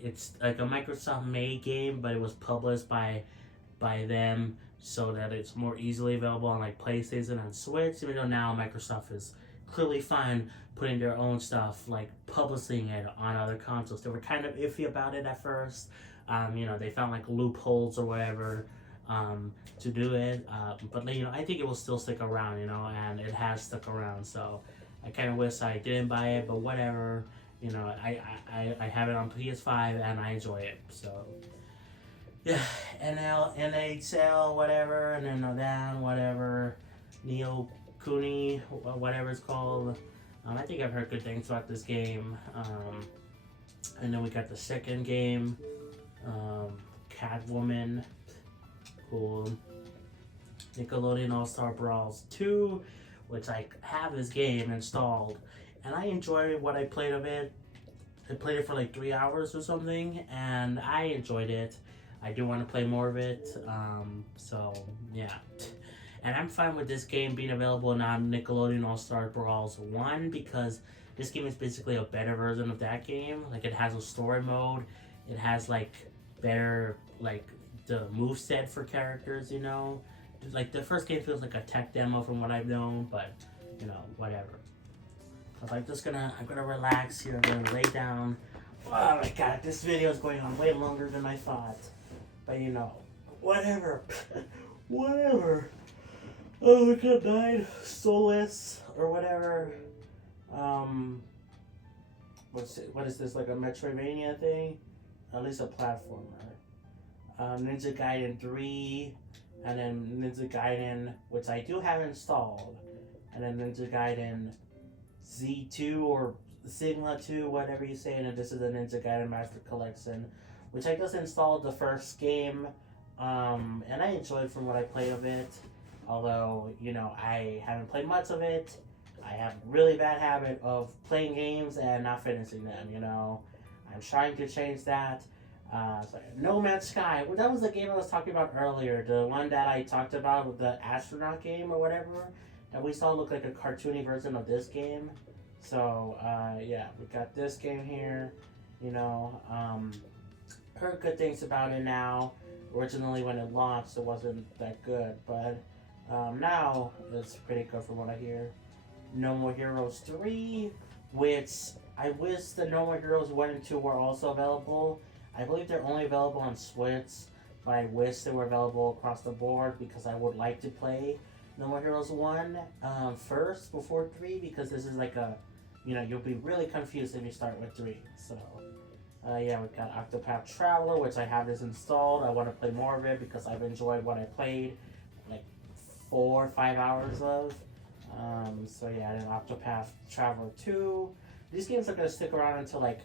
it's like a Microsoft made game, but it was published by them, so that it's more easily available on like PlayStation and Switch. Even though now Microsoft is clearly fine putting their own stuff, like publishing it on other consoles. They were kind of iffy about it at first. They found like loopholes or whatever to do it. But I think it will still stick around. And it has stuck around. So I kind of wish I didn't buy it, but whatever. I have it on PS5 and I enjoy it. So yeah, NHL, whatever, and then down, whatever, Neo Kuni, whatever it's called. I think I've heard good things about this game. And then we got the second game, Catwoman, cool. Nickelodeon All-Star Brawls 2, which I have this game installed, and I enjoyed what I played of it. I played it for like 3 hours or something, and I enjoyed it. I do want to play more of it, so yeah. And I'm fine with this game being available on Nickelodeon All-Star Brawls 1 because this game is basically a better version of that game. Like, it has a story mode, it has like better, like, the moveset for characters, Like, the first game feels like a tech demo from what I've known, but, whatever. I'm gonna relax here, I'm gonna lay down. Oh my god, this video is going on way longer than I thought. But whatever. Whatever. Oh, we could have died. Soulless, or whatever. What is this, like a Metroidvania thing? At least a platformer. Ninja Gaiden 3, and then Ninja Gaiden, which I do have installed, and then Ninja Gaiden Z2 or Sigma 2, whatever you say, and then this is the Ninja Gaiden Master Collection, which I just installed the first game, and I enjoyed from what I played of it, although, I haven't played much of it. I have a really bad habit of playing games and not finishing them, I'm trying to change that. No Man's Sky. Well, that was the game I was talking about earlier. The one that I talked about with the astronaut game or whatever. That we saw look like a cartoony version of this game. So, yeah, we got this game here. Heard good things about it now. Originally, when it launched, it wasn't that good. But now, it's pretty good from what I hear. No More Heroes 3, which I wish the No More Heroes 1 and 2 were also available. I believe they're only available on Switch, but I wish they were available across the board because I would like to play No More Heroes 1 first before 3, because this is like a, you'll be really confused if you start with 3. So, yeah, we've got Octopath Traveler, which I have this installed. I want to play more of it because I've enjoyed what I played, like 4 or 5 hours of. So yeah, then Octopath Traveler 2. These games are going to stick around until like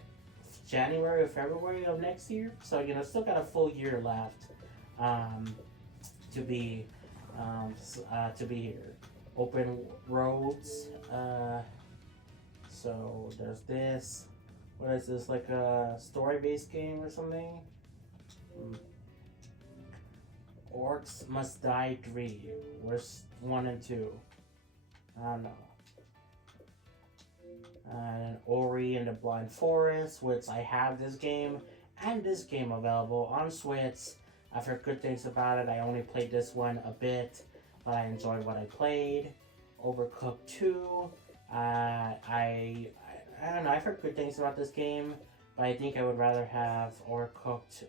January or February of next year. So, still got a full year left to be here. Open Roads. So there's this. What is this, like a story-based game or something? Orcs Must Die 3. Where's 1 and 2? I don't know. And Ori and the Blind Forest, which I have this game and this game available on Switch. I've heard good things about it. I only played this one a bit, but I enjoyed what I played. Overcooked 2. I don't know. I've heard good things about this game, but I think I would rather have Overcooked,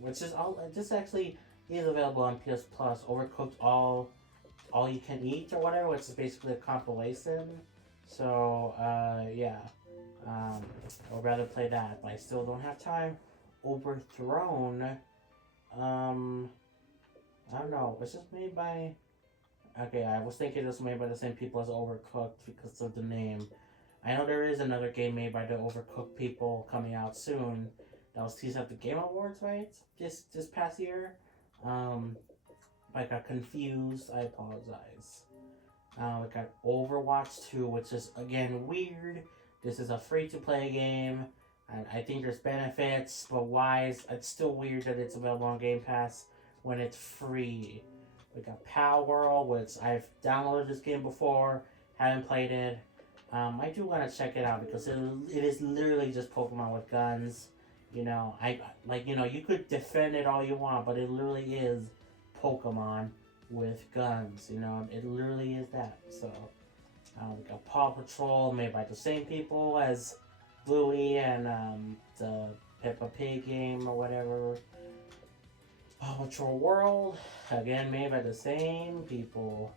which is this actually is available on PS Plus. Overcooked All You Can Eat or whatever, which is basically a compilation. So, yeah, I would rather play that, but I still don't have time. Overthrown, I don't know, it's just made by, okay, I was thinking it was made by the same people as Overcooked because of the name. I know there is another game made by the Overcooked people coming out soon. That was teased at the Game Awards, right? This past year. I got confused, I apologize. We got Overwatch 2, which is, again, weird. This is a free-to-play game, and I think there's benefits, but why? It's still weird that it's available on Game Pass when it's free. We got Pal World, which I've downloaded this game before, haven't played it. I do want to check it out because it is literally just Pokemon with guns. You could defend it all you want, but it literally is Pokemon. with guns. You know, it literally is that. So we got Paw Patrol, made by the same people as Bluey and the Peppa Pig game or whatever. Paw Patrol World, again made by the same people.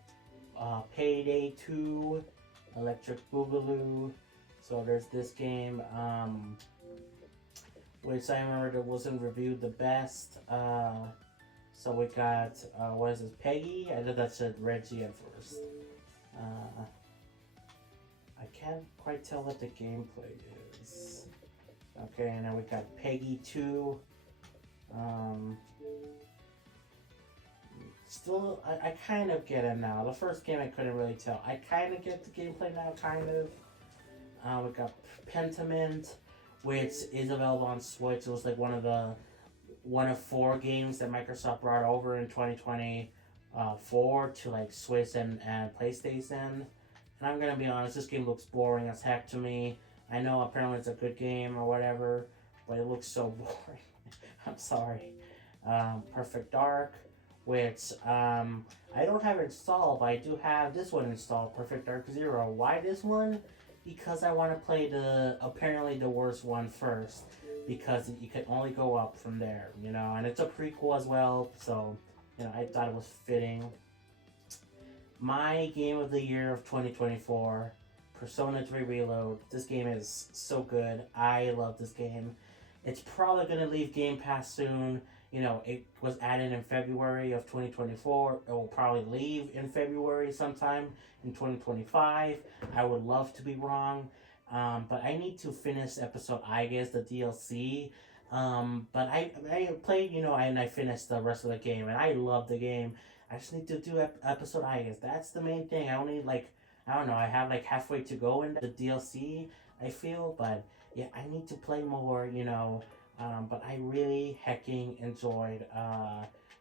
Payday 2, Electric Boogaloo. So there's this game, which I remember that wasn't reviewed the best. So we got, what is this, Peggy? I thought that said Reggie at first. I can't quite tell what the gameplay is. Okay, and then we got Peggy 2. Still, I kind of get it now. The first game I couldn't really tell. I kind of get the gameplay now, kind of. We got Pentiment, which is available on Switch. It was like one of 4 games that Microsoft brought over in 2024 to like Switch and PlayStation. And I'm gonna be honest, this game looks boring as heck to me. I know apparently it's a good game or whatever, but it looks so boring. I'm sorry. Perfect Dark, which I don't have installed, but I do have this one installed, Perfect Dark Zero. Why this one? Because I want to play apparently the worst one first, because you can only go up from there, you know, and it's a prequel as well, so, you know, I thought it was fitting. My game of the year of 2024, Persona 3 Reload. This game is so good. I love this game. It's probably going to leave Game Pass soon. You know, it was added in February of 2024. It will probably leave in February sometime in 2025. I would love to be wrong. But I need to finish episode, I guess, the DLC. But I played, you know, and I finished the rest of the game. And I love the game. I just need to do episode, I guess. That's the main thing. I only, like, I don't know, I have like halfway to go in the DLC, I feel. But yeah, I need to play more, you know. But I really hecking enjoyed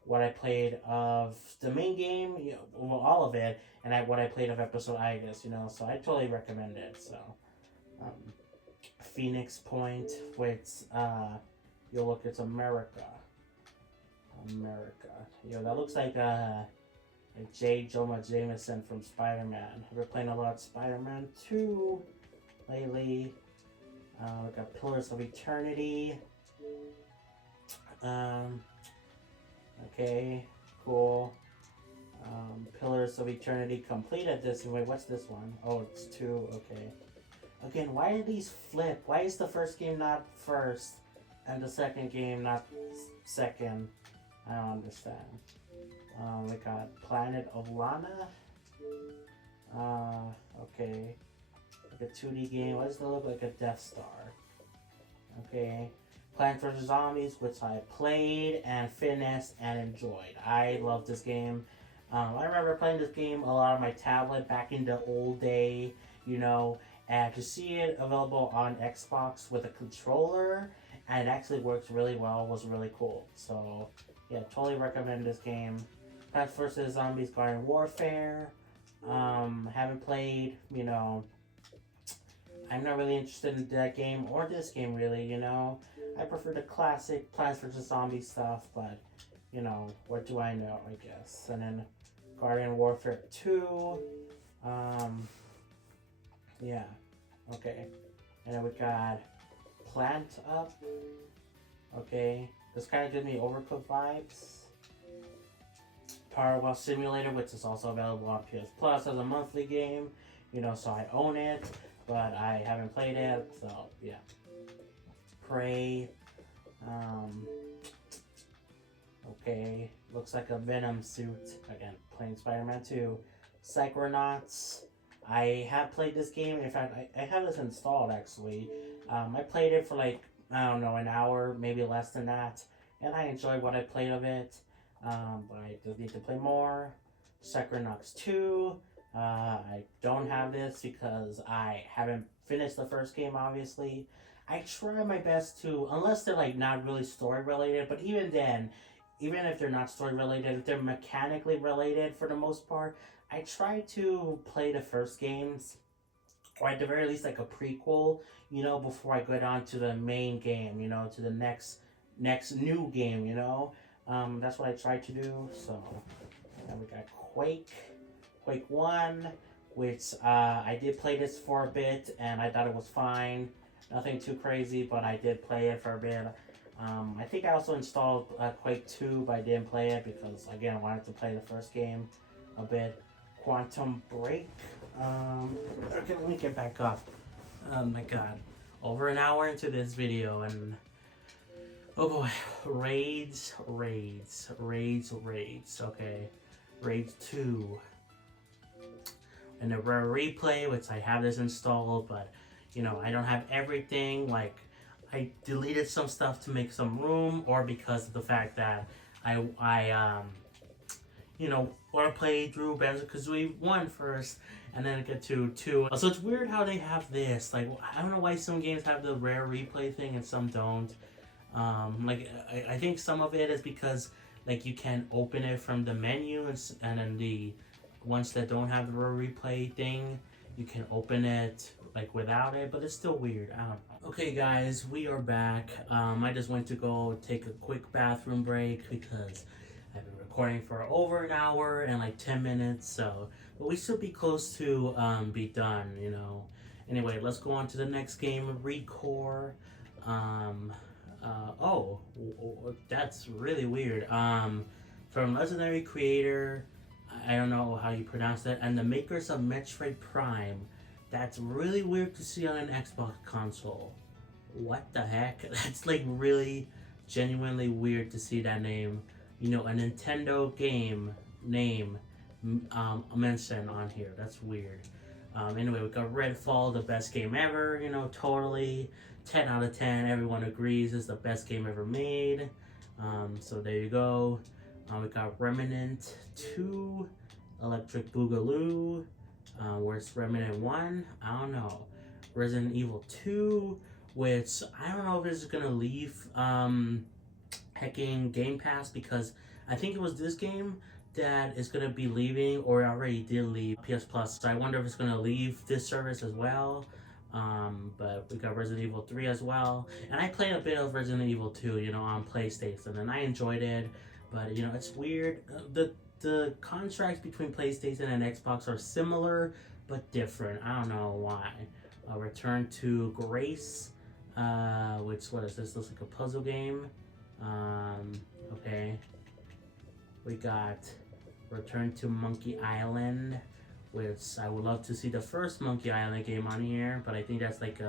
what I played of the main game, you know, well, all of it, and what I played of episode I guess, you know, so I totally recommend it. So, Phoenix Point, which you'll look, it's America. Yo, that looks like J. Jonah Jameson from Spider-Man. I've been playing a lot of Spider-Man 2 lately. We got Pillars of Eternity. Okay, cool. Pillars of Eternity completed this. Wait, what's this one? Oh, it's 2. Okay. Again, why are these flip? Why is the first game not first and the second game not second? I don't understand. We got Planet of Lana. Okay. Like a 2D game. Why does it look like a Death Star? Okay. Plants vs. Zombies, which I played and finished and enjoyed. I love this game. I remember playing this game a lot on my tablet back in the old day, you know, and to see it available on Xbox with a controller and it actually works really well was really cool. So, yeah, totally recommend this game. Plants vs. Zombies Garden Warfare. Haven't played, you know. I'm not really interested in that game or this game, really, you know. I prefer the classic Plants vs. Zombies stuff, but, you know, what do I know, I guess. And then Garden Warfare 2. Yeah, okay. And then we got Plant Up. Okay, this kind of gives me Overcooked vibes. Power Wash Simulator, which is also available on PS Plus as a monthly game. You know, so I own it, but I haven't played it, so yeah. Prey. Okay, looks like a Venom suit. Again, playing Spider-Man 2. Psychonauts. I have played this game. In fact, I have this installed actually. I played it for like, I don't know, an hour, maybe less than that. And I enjoyed what I played of it. But I just need to play more. Psychonauts 2. I don't have this because I haven't finished the first game, obviously. I try my best to, unless they're like not really story related, but even then, even if they're not story related, if they're mechanically related for the most part, I try to play the first games, or at the very least like a prequel, you know, before I go on to the main game, you know, to the next new game, you know. That's what I try to do, so And we got Quake 1, which I did play this for a bit, and I thought it was fine. Nothing too crazy, but I did play it for a bit. I think I also installed Quake 2, but I didn't play it because, again, I wanted to play the first game a bit. Quantum Break. Okay, let me get back up. Oh my god. Over an hour into this video, and oh boy, raids. Okay, raids 2, and the rare replay, which I have this installed, but you know I don't have everything. Like I deleted some stuff to make some room, or because of the fact that I you know, want to play through Banjo-Kazooie 1 first, and then get to 2. So it's weird how they have this. Like, I don't know why some games have the rare replay thing and some don't. Like, I think some of it is because, like, you can open it from the menu, and then the ones that don't have the rare replay thing, you can open it, like, without it, but it's still weird. I don't know. Okay, guys, we are back. I just went to go take a quick bathroom break because I've been recording for over an hour and like 10 minutes, so but we should be close to be done, you know. Anyway, let's go on to the next game, Recore. Oh, that's really weird. From legendary creator, I don't know how you pronounce that, and the makers of Metroid Prime. That's really weird to see on an Xbox console. What the heck? That's like really genuinely weird to see that name. You know, a Nintendo game name mentioned on here. That's weird. Anyway, we got Redfall, the best game ever. You know, totally 10 out of 10. Everyone agrees it's the best game ever made. So there you go. We got Remnant 2, Electric Boogaloo. Where's Remnant 1? I don't know. Resident Evil 2, which I don't know if it's gonna leave hacking Game Pass, because I think it was this game that is going to be leaving, or it already did leave PS Plus. So I wonder if it's going to leave this service as well. But we got Resident Evil 3 as well. And I played a bit of Resident Evil 2, you know, on PlayStation, and I enjoyed it. But, you know, it's weird. The contracts between PlayStation and Xbox are similar, but different. I don't know why. Return to Grace, which, what is this? Looks like a puzzle game. Okay. We got Return to Monkey Island, which I would love to see the first Monkey Island game on here, but I think that's like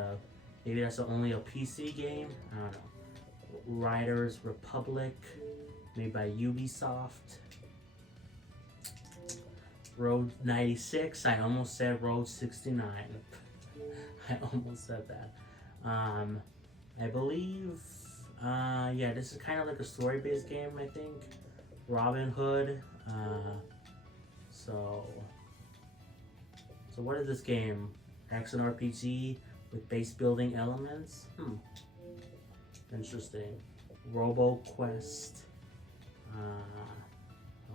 maybe that's only a PC game. I don't know. Riders Republic, made by Ubisoft. Road 96. I almost said Road 69. I almost said that. I believe. Yeah, this is kind of like a story-based game, I think. Robin Hood. So what is this game? Action RPG with base building elements? Interesting. Robo Quest.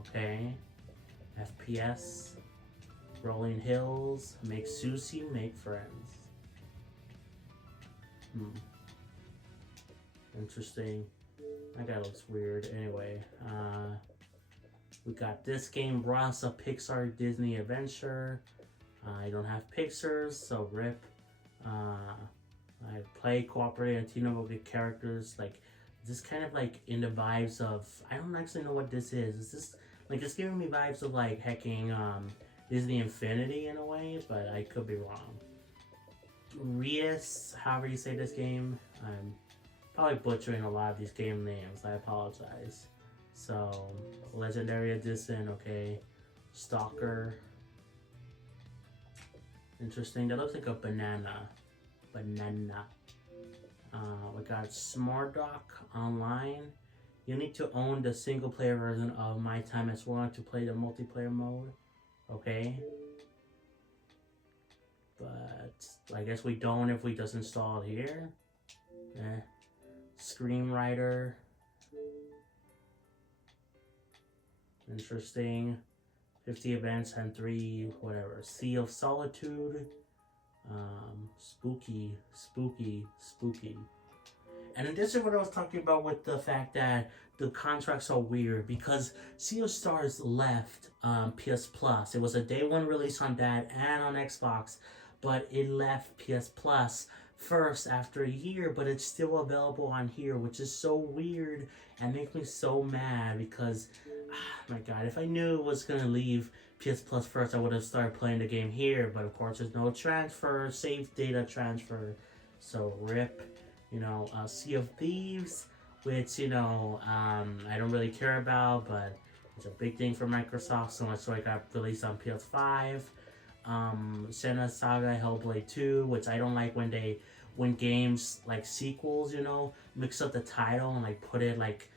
Okay. FPS. Rolling Hills. Make sushi, make friends. Interesting. That guy looks weird. Anyway, we got this game, Ross, a Pixar Disney adventure. I don't have pictures, so rip. I play, cooperate, and team up with characters. Like, this kind of like in the vibes of, I don't actually know what this is. Is this like, it's giving me vibes of like hacking Disney Infinity in a way, but I could be wrong. Rias, however you say this game. I'm probably butchering a lot of these game names. I apologize. So, Legendary Edition, okay. Stalker. Interesting. That looks like a banana. Banana. We got Smordock Online. You need to own the single player version of My Time as Well to play the multiplayer mode. Okay. But I guess we don't if we just install it here. Screenwriter. Interesting. 50 events and 3 whatever. Sea of Solitude. Spooky. And this is what I was talking about with the fact that the contracts are weird because Sea of Stars left PS Plus. It was a day one release on that and on Xbox, but it left PS Plus first after a year, but it's still available on here, which is so weird and makes me so mad because, my God, if I knew it was gonna leave PS Plus first, I would have started playing the game here. But of course, there's no transfer, save data transfer, so rip. Sea of Thieves, which I don't really care about, but it's a big thing for Microsoft. So much so it got released on PS5. Senna Saga Hellblade 2, which I don't like when games like sequels, mix up the title and like put it like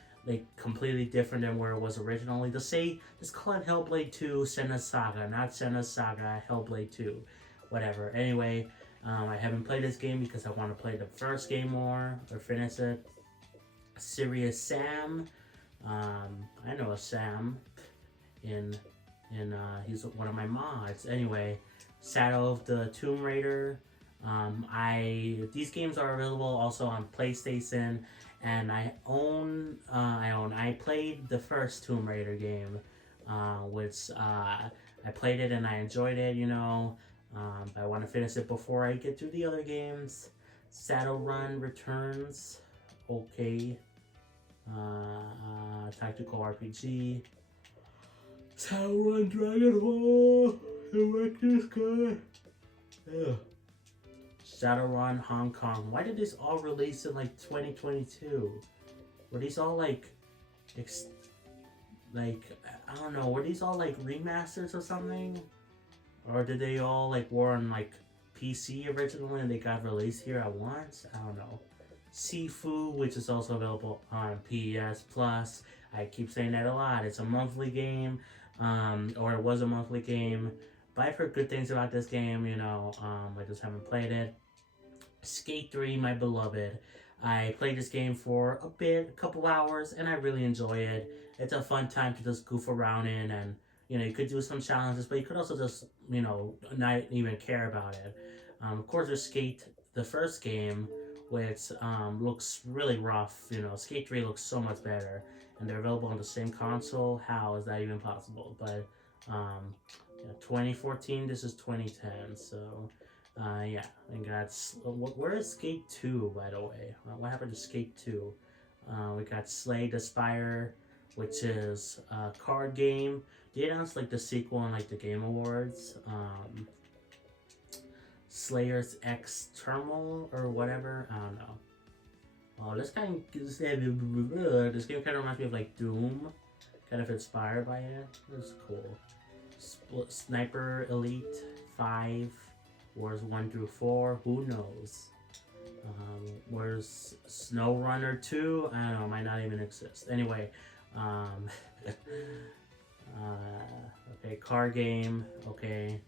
completely different than where it was originally. Let's call it Hellblade 2 Senna Saga, not Senna Saga Hellblade 2, whatever. Anyway, I haven't played this game because I want to play the first game more or finish it. Serious Sam, I know a Sam in he's one of my mods. Anyway, Shadow of the Tomb Raider. These games are available also on PlayStation, and I played the first Tomb Raider game, which I played it and I enjoyed it. I want to finish it before I get to the other games. Shadowrun Returns, okay. Tactical RPG. Shadowrun Dragonfall, the Reckless Guy. Yeah. Shadowrun Hong Kong. Why did this all release in like 2022? Were these all like I don't know, were these all like remasters or something? Or did they all like were on like PC originally and they got released here at once? I don't know. Sifu, which is also available on PS Plus. I keep saying that a lot. It's a monthly game, or it was a monthly game. But I've heard good things about this game, I just haven't played it. Skate 3, my beloved. I played this game for a couple hours, and I really enjoy it. It's a fun time to just goof around in, and you could do some challenges, but you could also just, not even care about it. Of course, there's Skate, the first game, which looks really rough. Skate 3 looks so much better, and they're available on the same console. How is that even possible? But 2014, this is 2010, so yeah, and where is Skate 2, by the way? What happened to Skate 2? We got Slay the Spire, which is a card game. They announced like the sequel on like the Game Awards. Slayer's X Terminal or whatever. I don't know. Oh, this game kind of reminds me of like Doom, kind of inspired by it. It's cool. Sniper Elite 5, Wars 1 through 4. Who knows? Where's SnowRunner 2? I don't know. Might not even exist. Anyway, okay, car game. Okay,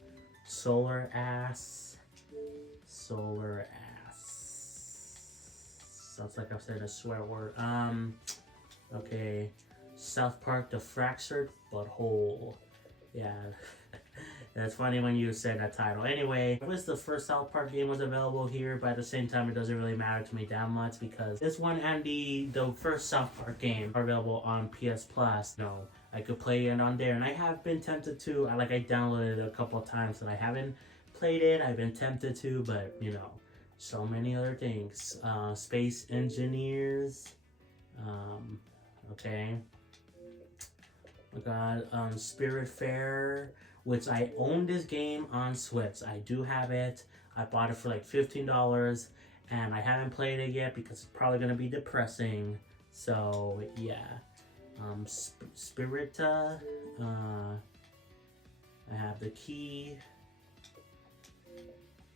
Solar Ass. Sounds like I've said a swear word. Okay. South Park: The Fractured Butthole. Yeah. That's funny when you said that title. Anyway, it was the first South Park game was available here, but at the same time, it doesn't really matter to me that much because this one and the first South Park game are available on PS Plus. I could play it on there, and I have been tempted to. I downloaded it a couple of times, and I haven't played it. I've been tempted to, but so many other things. Space Engineers. Okay. We got Spirit Fair, which I own this game on Switch. I do have it. I bought it for like $15, and I haven't played it yet because it's probably gonna be depressing. So yeah. Spirita. I have the key.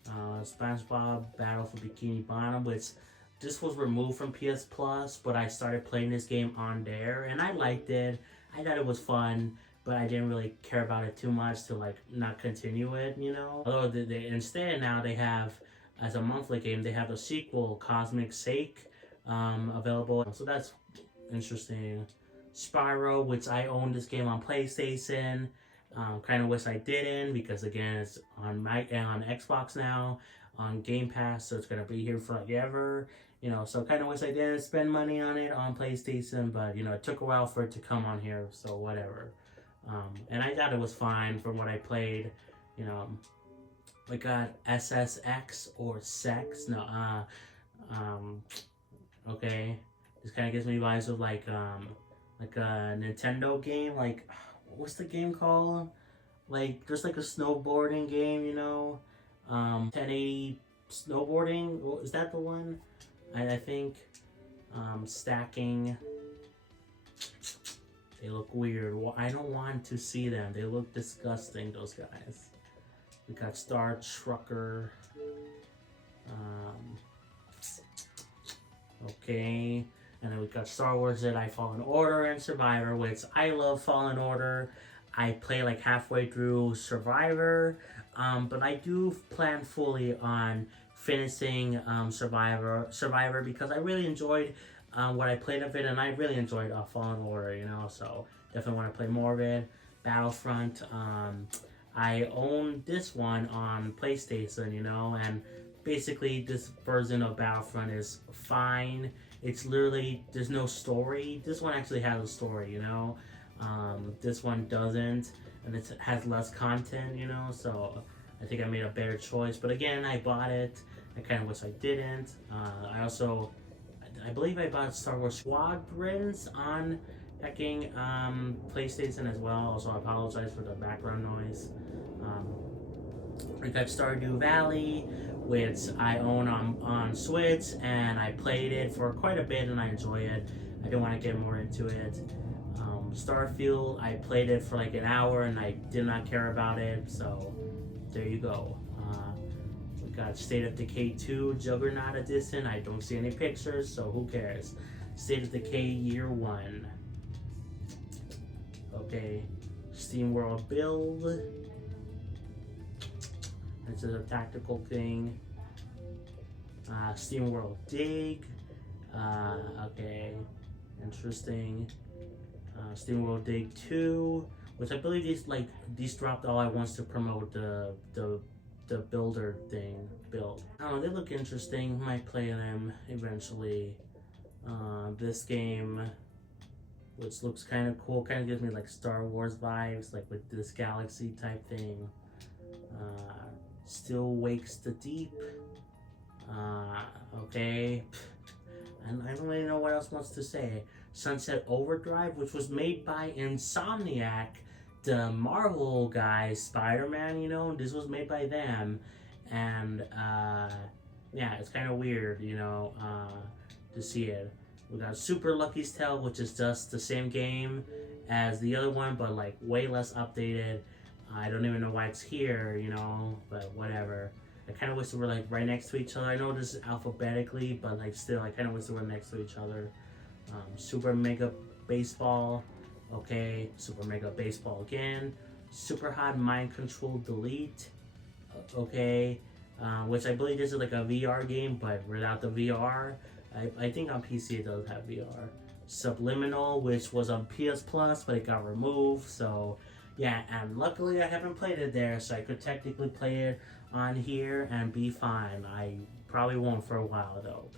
SpongeBob Battle for Bikini Bottom, which this was removed from PS Plus, but I started playing this game on there, and I liked it. I thought it was fun, but I didn't really care about it too much to like not continue it, Although instead now they have, as a monthly game, they have the sequel, Cosmic Sake, available. So that's interesting. Spyro, which I own this game on PlayStation. Kind of wish I didn't because again it's on Xbox now on Game Pass, so it's gonna be here forever. You know, so kind of wish I didn't spend money on it on PlayStation, but you know, it took a while for it to come on here, so whatever. And I thought it was fine from what I played. You know, we got SSX or Sex. No, um, okay. This kind of gives me vibes of like a Nintendo game. Like, what's the game called? Like, there's like a snowboarding game, you know? 1080 snowboarding. Is that the one? I think. Stacking. They look weird. Well, I don't want to see them. They look disgusting, those guys. We got Star Trucker. Um, okay. And then we got Star Wars Jedi Fallen Order and Survivor, which I love Fallen Order. I play like halfway through Survivor, but I do plan fully on finishing Survivor because I really enjoyed what I played of it, and I really enjoyed Fallen Order, you know, so definitely want to play more of it. Battlefront, I own this one on PlayStation, you know, and basically this version of Battlefront is fine. It's literally, there's no story. This one actually has a story, you know. This one doesn't, and it has less content, you know, so I think I made a better choice. But again, I bought it. I kind of wish I didn't. I believe I bought Star Wars Squadrons on hacking PlayStation as well. Also, I apologize for the background noise. I got Stardew Valley, which I own on Switch, and I played it for quite a bit and I enjoy it. I don't want to get more into it. Starfield, I played it for like an hour and I did not care about it, so there you go. We got State of Decay 2 Juggernaut Edition. I don't see any pictures, so who cares? State of Decay Year 1. Okay. Steam World Build. This is a tactical thing. Steam World Dig. Okay. Interesting. Steam World Dig 2, which I believe these dropped all at once to promote the builder thing build. I don't know, they look interesting. Might play them eventually. This game, which looks kind of cool, kind of gives me like Star Wars vibes, like with this galaxy type thing. Still Wakes the Deep. Okay. And I don't really know what else wants to say. Sunset Overdrive, which was made by Insomniac, the Marvel guys, Spider-Man, you know, this was made by them. And, yeah, it's kind of weird, you know, to see it. We got Super Lucky's Tale, which is just the same game as the other one, but, like, way less updated. I don't even know why it's here, you know, but whatever. I kind of wish they were, like, right next to each other. I know this is alphabetically, but, like, still, I kind of wish they were next to each other. Super Mega Baseball. Okay. Super Mega Baseball again. Super Hot Mind Control Delete. Okay. Which I believe this is like a VR game, but without the VR. I think on PC it does have VR. Subliminal, which was on PS Plus, but it got removed. So, yeah, and luckily I haven't played it there, so I could technically play it on here and be fine. I probably won't for a while, though.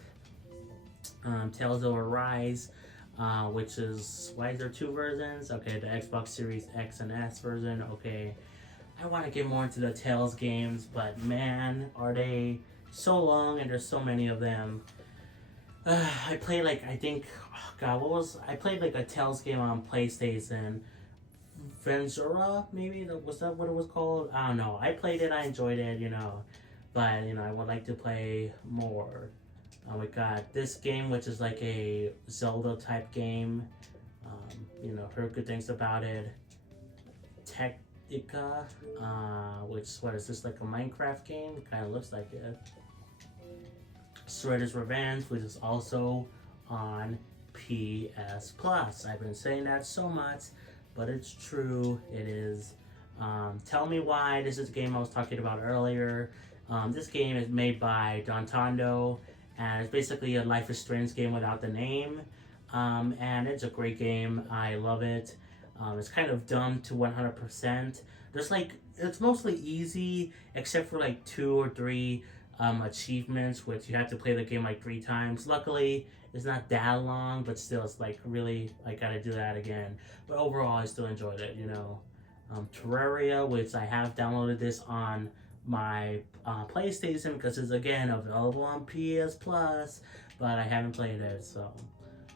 Tales of Arise, which is, why is there two versions? Okay, the Xbox Series X and S version. Okay, I want to get more into the Tales games, but man, are they so long and there's so many of them. I played like, I think, oh god, I played like a Tales game on PlayStation. Ventura, maybe? Was that what it was called? I don't know. I played it, I enjoyed it, you know, but, you know, I would like to play more. We got this game, which is like a Zelda type game. You know, heard good things about it. Technica, which, what is this, like a Minecraft game? Kind of looks like it. Shredder's Revenge, which is also on PS Plus. I've been saying that so much, but it's true. It is. Tell Me Why. This is a game I was talking about earlier. This game is made by Dontando, and it's basically a Life is Strange game without the name. And it's a great game. I love it. It's kind of dumb to 100%. There's like, it's mostly easy, except for like 2 or 3 achievements, which you have to play the game like 3 times. Luckily, it's not that long, but still, it's like really, I gotta do that again. But overall, I still enjoyed it, you know. Terraria, which I have downloaded this on my PlayStation because it's again available on PS Plus, but I haven't played it. So,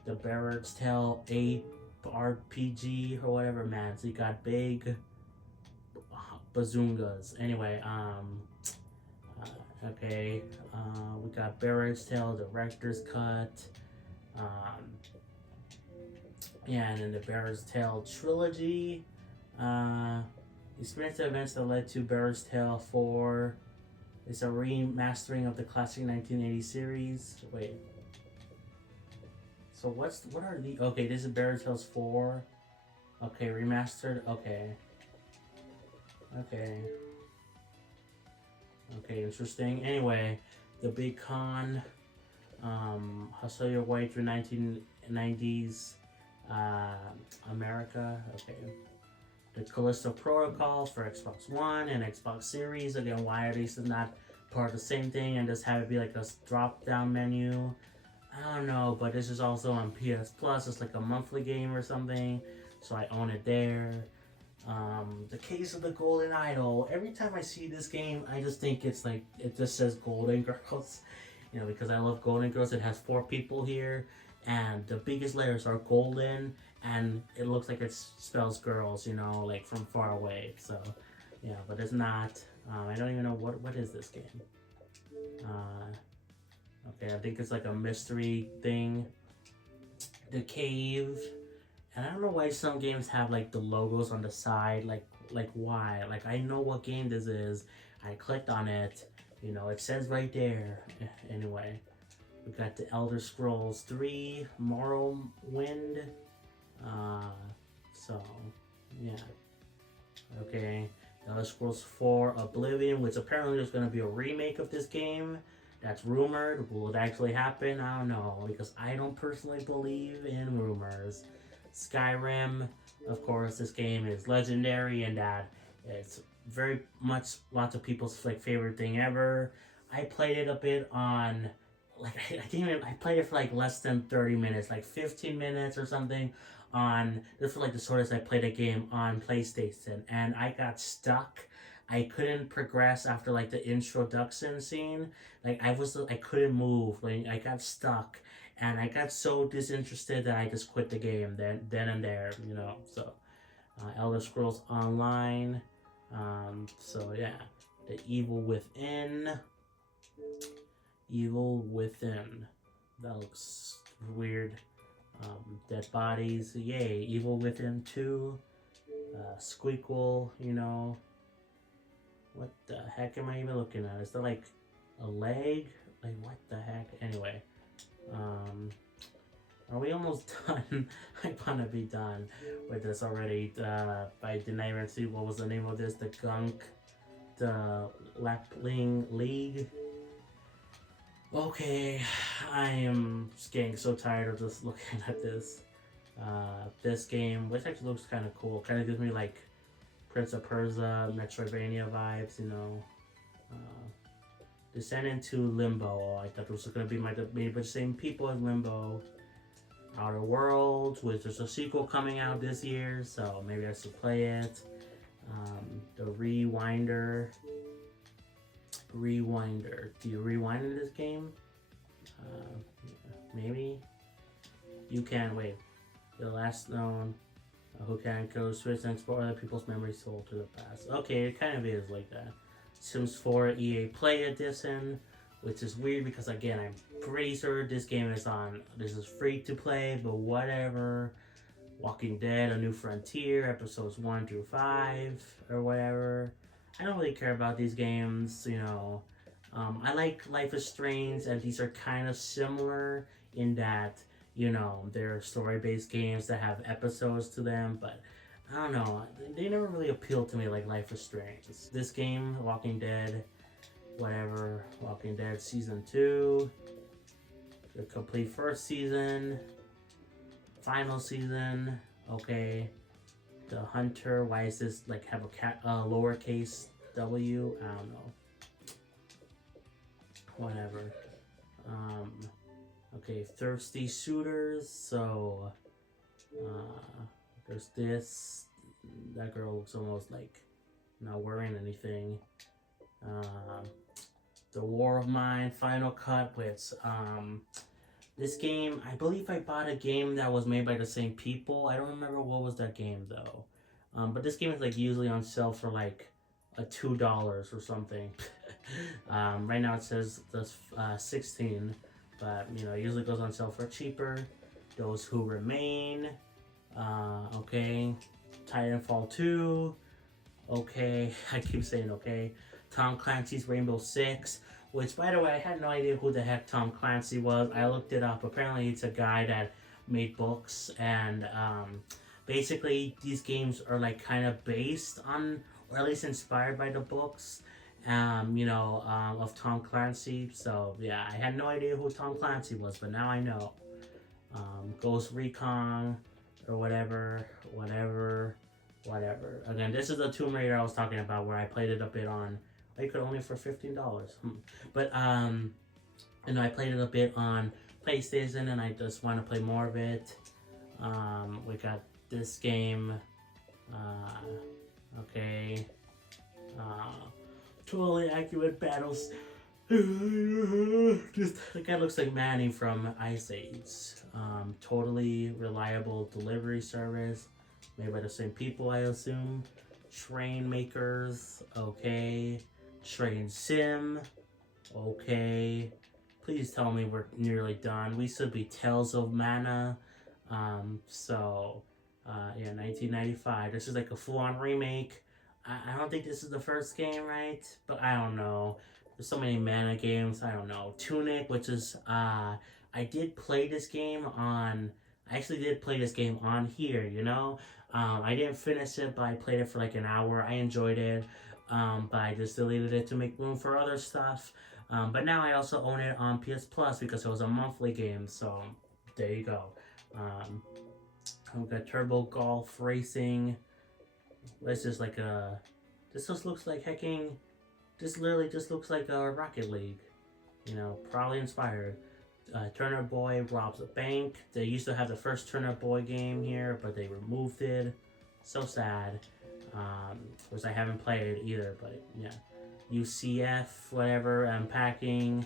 the Barrett's Tale 8 RPG or whatever, man. So you got big bazoongas. Anyway, okay, we got Barrett's Tale Director's Cut. Um, yeah, and then the Barrett's Tale trilogy. Uh, Experience the events that led to Barrett's Tale 4. It's a remastering of the classic 1980 series. Wait. So what are the... Okay, this is Barrett's Tale 4. Okay, remastered. Okay. Okay. Okay, interesting. Anyway, the big con. Hustle your way through 1990s America. Okay. The Callisto Protocol for Xbox One and Xbox Series. Again, why are these not part of the same thing and just have it be like a drop-down menu? I don't know, but this is also on PS Plus. It's like a monthly game or something, so I own it there. The Case of the Golden Idol. Every time I see this game, I just think it's like, it just says Golden Girls. You know, because I love Golden Girls. It has 4 people here, and the biggest letters are golden, and it looks like it spells girls, you know, like from far away. So, yeah, but it's not. I don't even know what is this game. Okay, I think it's like a mystery thing. The Cave. And I don't know why some games have like the logos on the side, like why? Like I know what game this is. I clicked on it, you know, it says right there. Anyway, we got the Elder Scrolls 3, Morrowind. So yeah, okay. The Elder Scrolls 4, Oblivion, which apparently there's gonna be a remake of this game. That's rumored. Will it actually happen? I don't know, because I don't personally believe in rumors. Skyrim, of course, this game is legendary in that it's very much lots of people's like favorite thing ever. I played it a bit on, like I played it for like less than 30 minutes, like 15 minutes or something. On this was like the shortest I played a game on PlayStation, and I got stuck. I couldn't progress after like the introduction scene. Like I couldn't move. Like I got stuck, and I got so disinterested that I just quit the game then and there, you know. So, Elder Scrolls Online. So yeah, the Evil Within. Evil Within. That looks weird. Dead Bodies. Yay. Evil Within 2. Squeakle. You know. What the heck am I even looking at? Is that like a leg? Like what the heck? Anyway. Are we almost done? I want to be done with this already. I didn't even see what was the name of this. The Lapling League. Okay, I am getting so tired of just looking at this. This game, which actually looks kind of cool. Kind of gives me like Prince of Persia, Metroidvania vibes, you know. Descend into Limbo. I thought this was going to be maybe the same people as Limbo. Outer Worlds, which there's a sequel coming out this year, so maybe I should play it. The Rewinder. Do you rewind in this game? Maybe? You can, wait. The last known who can go switch and explore other people's memories told to the past. Okay, it kind of is like that. Sims 4 EA Play Edition, which is weird because again, I'm pretty sure this game is this is free to play, but whatever. Walking Dead, A New Frontier, episodes 1 through 5, or whatever. I don't really care about these games, you know. I like Life is Strange, and these are kind of similar in that, you know, they're story-based games that have episodes to them, but I don't know, they never really appealed to me like Life is Strange. This game, Walking Dead, whatever, Walking Dead Season 2, the complete first season, final season, okay. The Hunter, why is this like have a lowercase W? I don't know. whatever. Okay, thirsty shooters. So there's this. That girl looks almost like not wearing anything. The War of Mine Final Cut, which this game, I believe I bought a game that was made by the same people. I don't remember what was that game though. But this game is like usually on sale for like $2 or something. Right now it says this 16, but you know it usually goes on sale for cheaper. Those Who Remain, okay, Titanfall 2, okay. I keep saying okay. Tom Clancy's Rainbow Six, which by the way I had no idea who the heck Tom Clancy was. I looked it up. Apparently it's a guy that made books, and basically these games are like kind of based on, or at least inspired by the books, of Tom Clancy. So yeah, I had no idea who Tom Clancy was, but now I know. Ghost Recon or whatever. Again, this is the Tomb Raider I was talking about, where I played it a bit on. I could only for $15, but I played it a bit on PlayStation, and I just want to play more of it. We got this game. Okay. Totally accurate battles. The guy looks like Manny from Ice Age. Totally reliable delivery service, made by the same people, I assume. Train makers, okay. Train sim, okay. Please tell me we're nearly done. We should be Tales of Mana. Yeah, 1995. This is like a full-on remake. I don't think this is the first game, right? But I don't know. There's so many Mana games. I don't know. Tunic, which is I did play this game on. I actually did play this game on here. I didn't finish it, but I played it for like an hour. I enjoyed it, but I just deleted it to make room for other stuff. But now I also own it on PS Plus because it was a monthly game. So there you go. We've got Turbo Golf Racing. This just like a. This just looks like hacking. This literally just looks like a Rocket League. Probably inspired. Turner Boy robs a bank. They used to have the first Turner Boy game here, but they removed it. So sad. Which I haven't played either, but yeah. UCF, whatever, unpacking.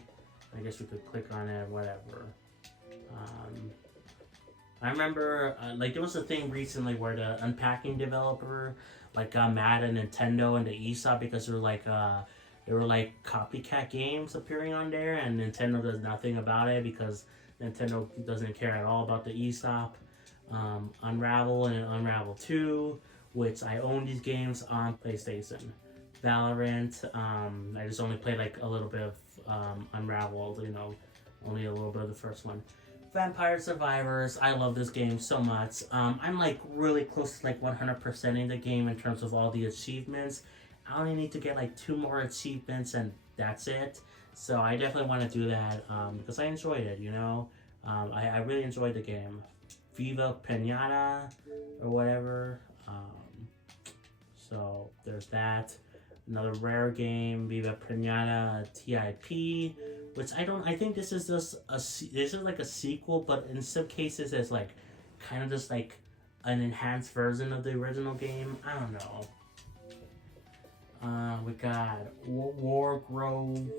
I guess we could click on it, whatever. I remember, there was a thing recently where the unpacking developer, got mad at Nintendo and the eShop because there were copycat games appearing on there, and Nintendo does nothing about it because Nintendo doesn't care at all about the eShop. Unravel and Unravel 2, which I own these games on PlayStation. Valorant, I just only played a little bit of Unravel, only a little bit of the first one. Vampire Survivors, I love this game so much. I'm really close to 100%ing the game in terms of all the achievements. I only need to get 2 more achievements and that's it. So I definitely want to do that because I enjoyed it, I really enjoyed the game. Viva Pinata or whatever. So there's that. Another rare game, Viva Pinata TIP, which I think this is just a sequel, but in some cases it's kind of just an enhanced version of the original game. I don't know. We got War Grove.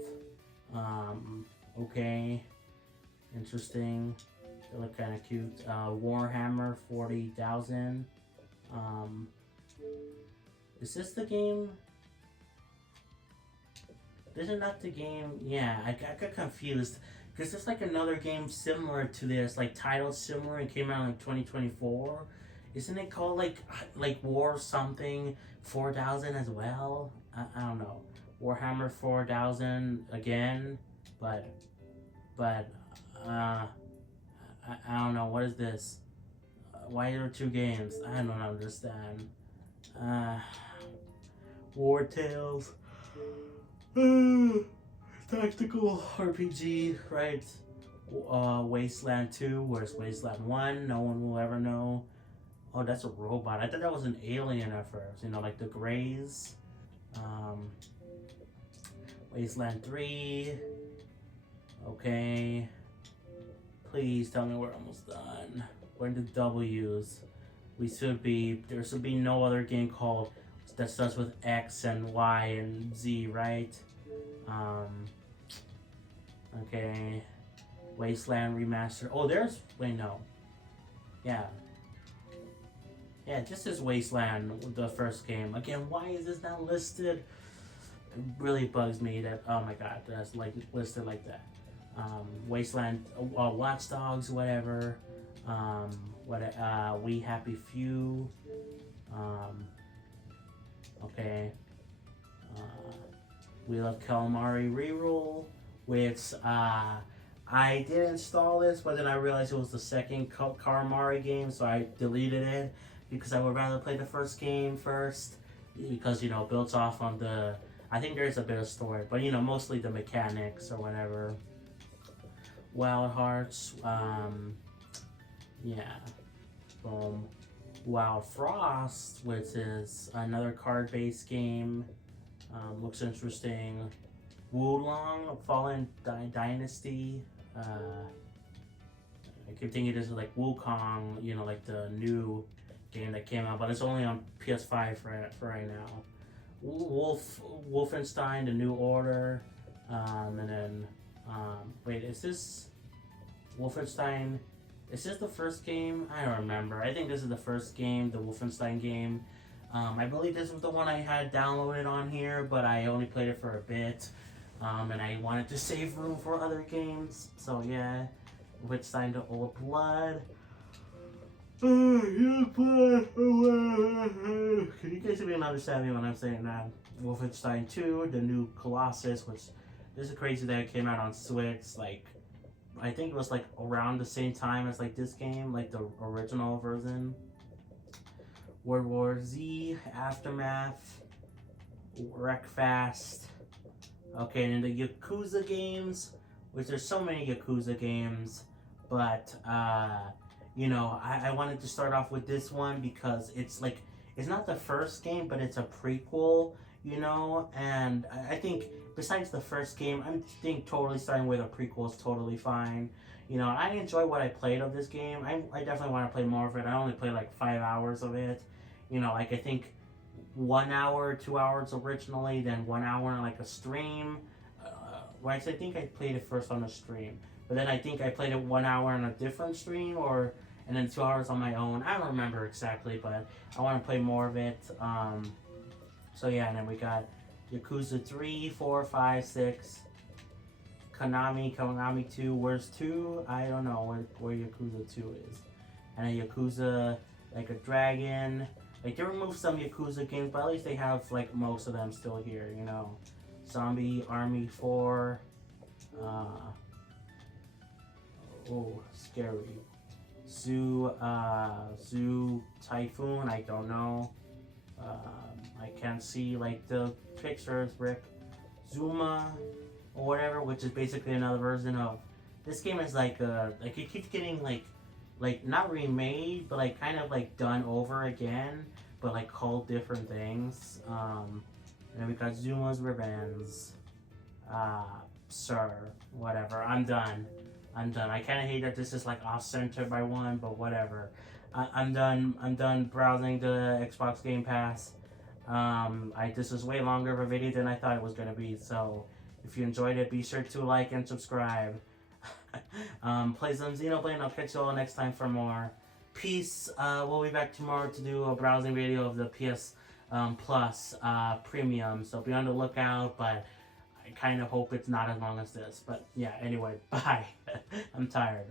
Okay, interesting. They look kind of cute. Warhammer 40,000. Is this the game? This is not the game. Yeah, I got confused because there's another game similar to this, titled similar and came out in 2024. Isn't it called War something 4000 as well? I don't know. Warhammer 4000 again, but I don't know. What is this? Why are there 2 games? I don't understand. War Tales. Tactical RPG, right? Wasteland 2, where's Wasteland 1? No one will ever know. Oh, that's a robot. I thought that was an alien at first, the Greys. Wasteland 3. Okay. Please tell me we're almost done. We're into W's. There should be no other game called that starts with X and Y and Z, right? Um, okay. Wasteland Remaster. Oh, wait, no. Yeah. Yeah, this is Wasteland, the first game. Again, why is this not listed? It really bugs me that, oh my god, that's like listed like that. Wasteland, Watch Dogs, whatever. We Happy Few. Um, okay. Uh, we Love Calamari Reroll, which I did install this, but then I realized it was the second Calamari game, so I deleted it because I would rather play the first game first because built off on the. I think there's a bit of story, but mostly the mechanics or whatever. Wild Hearts, yeah, boom. Wild Frost, which is another card-based game, looks interesting. Wulong Fallen Dynasty. I keep thinking this is like Wukong, like the new game that came out, but it's only on PS5 for right now. Wolfenstein: The New Order, and then wait, is this Wolfenstein? Is this the first game? I don't remember. I think this is the first game, the Wolfenstein game. I believe this was the one I had downloaded on here, but I only played it for a bit. And I wanted to save room for other games. So yeah, Wolfenstein: The Old Blood. Can you guys even understand me when I'm saying that? Wolfenstein 2, The New Colossus, which this is crazy that it came out on Switch. Like, I think it was like around the same time as like this game, like the original version. World War Z, Aftermath, Wreckfast. Okay, and the Yakuza games, which there's so many Yakuza games, but I wanted to start off with this one because it's not the first game, but it's a prequel, and I think besides the first game, I think totally starting with a prequel is totally fine. I enjoy what I played of this game. I definitely want to play more of it. I only played like 5 hours of it. I think 1 hour, 2 hours originally, then 1 hour on like a stream. Right, so I think I played it first on a stream, but then I think I played it 1 hour on a different stream, and then 2 hours on my own. I don't remember exactly, but I want to play more of it. So yeah, and then we got Yakuza 3, 4, 5, 6. Konami 2. Where's 2? I don't know where Yakuza 2 is. And then Yakuza Like a Dragon. Like, they removed some Yakuza games, but at least they have, like, most of them still here, Zombie Army 4. Scary. Zoo Typhoon, I don't know. I can't see, like, the pictures, Rick. Zuma, or whatever, which is basically another version of... This game is, like, it keeps getting, like, not remade, but, like, kind of, like, done over again, but, like, called different things. And then we got Zuma's Revenge. Sir, whatever, I'm done. I kind of hate that this is, like, off-center by one, but whatever. I'm done browsing the Xbox Game Pass. This was way longer of a video than I thought it was going to be, so if you enjoyed it, be sure to like and subscribe. Play some Xenoblade, and I'll catch you all next time for more. Peace. We'll be back tomorrow to do a browsing video of the PS Plus Premium, so be on the lookout, but I kind of hope it's not as long as this. But yeah, anyway, bye. I'm tired.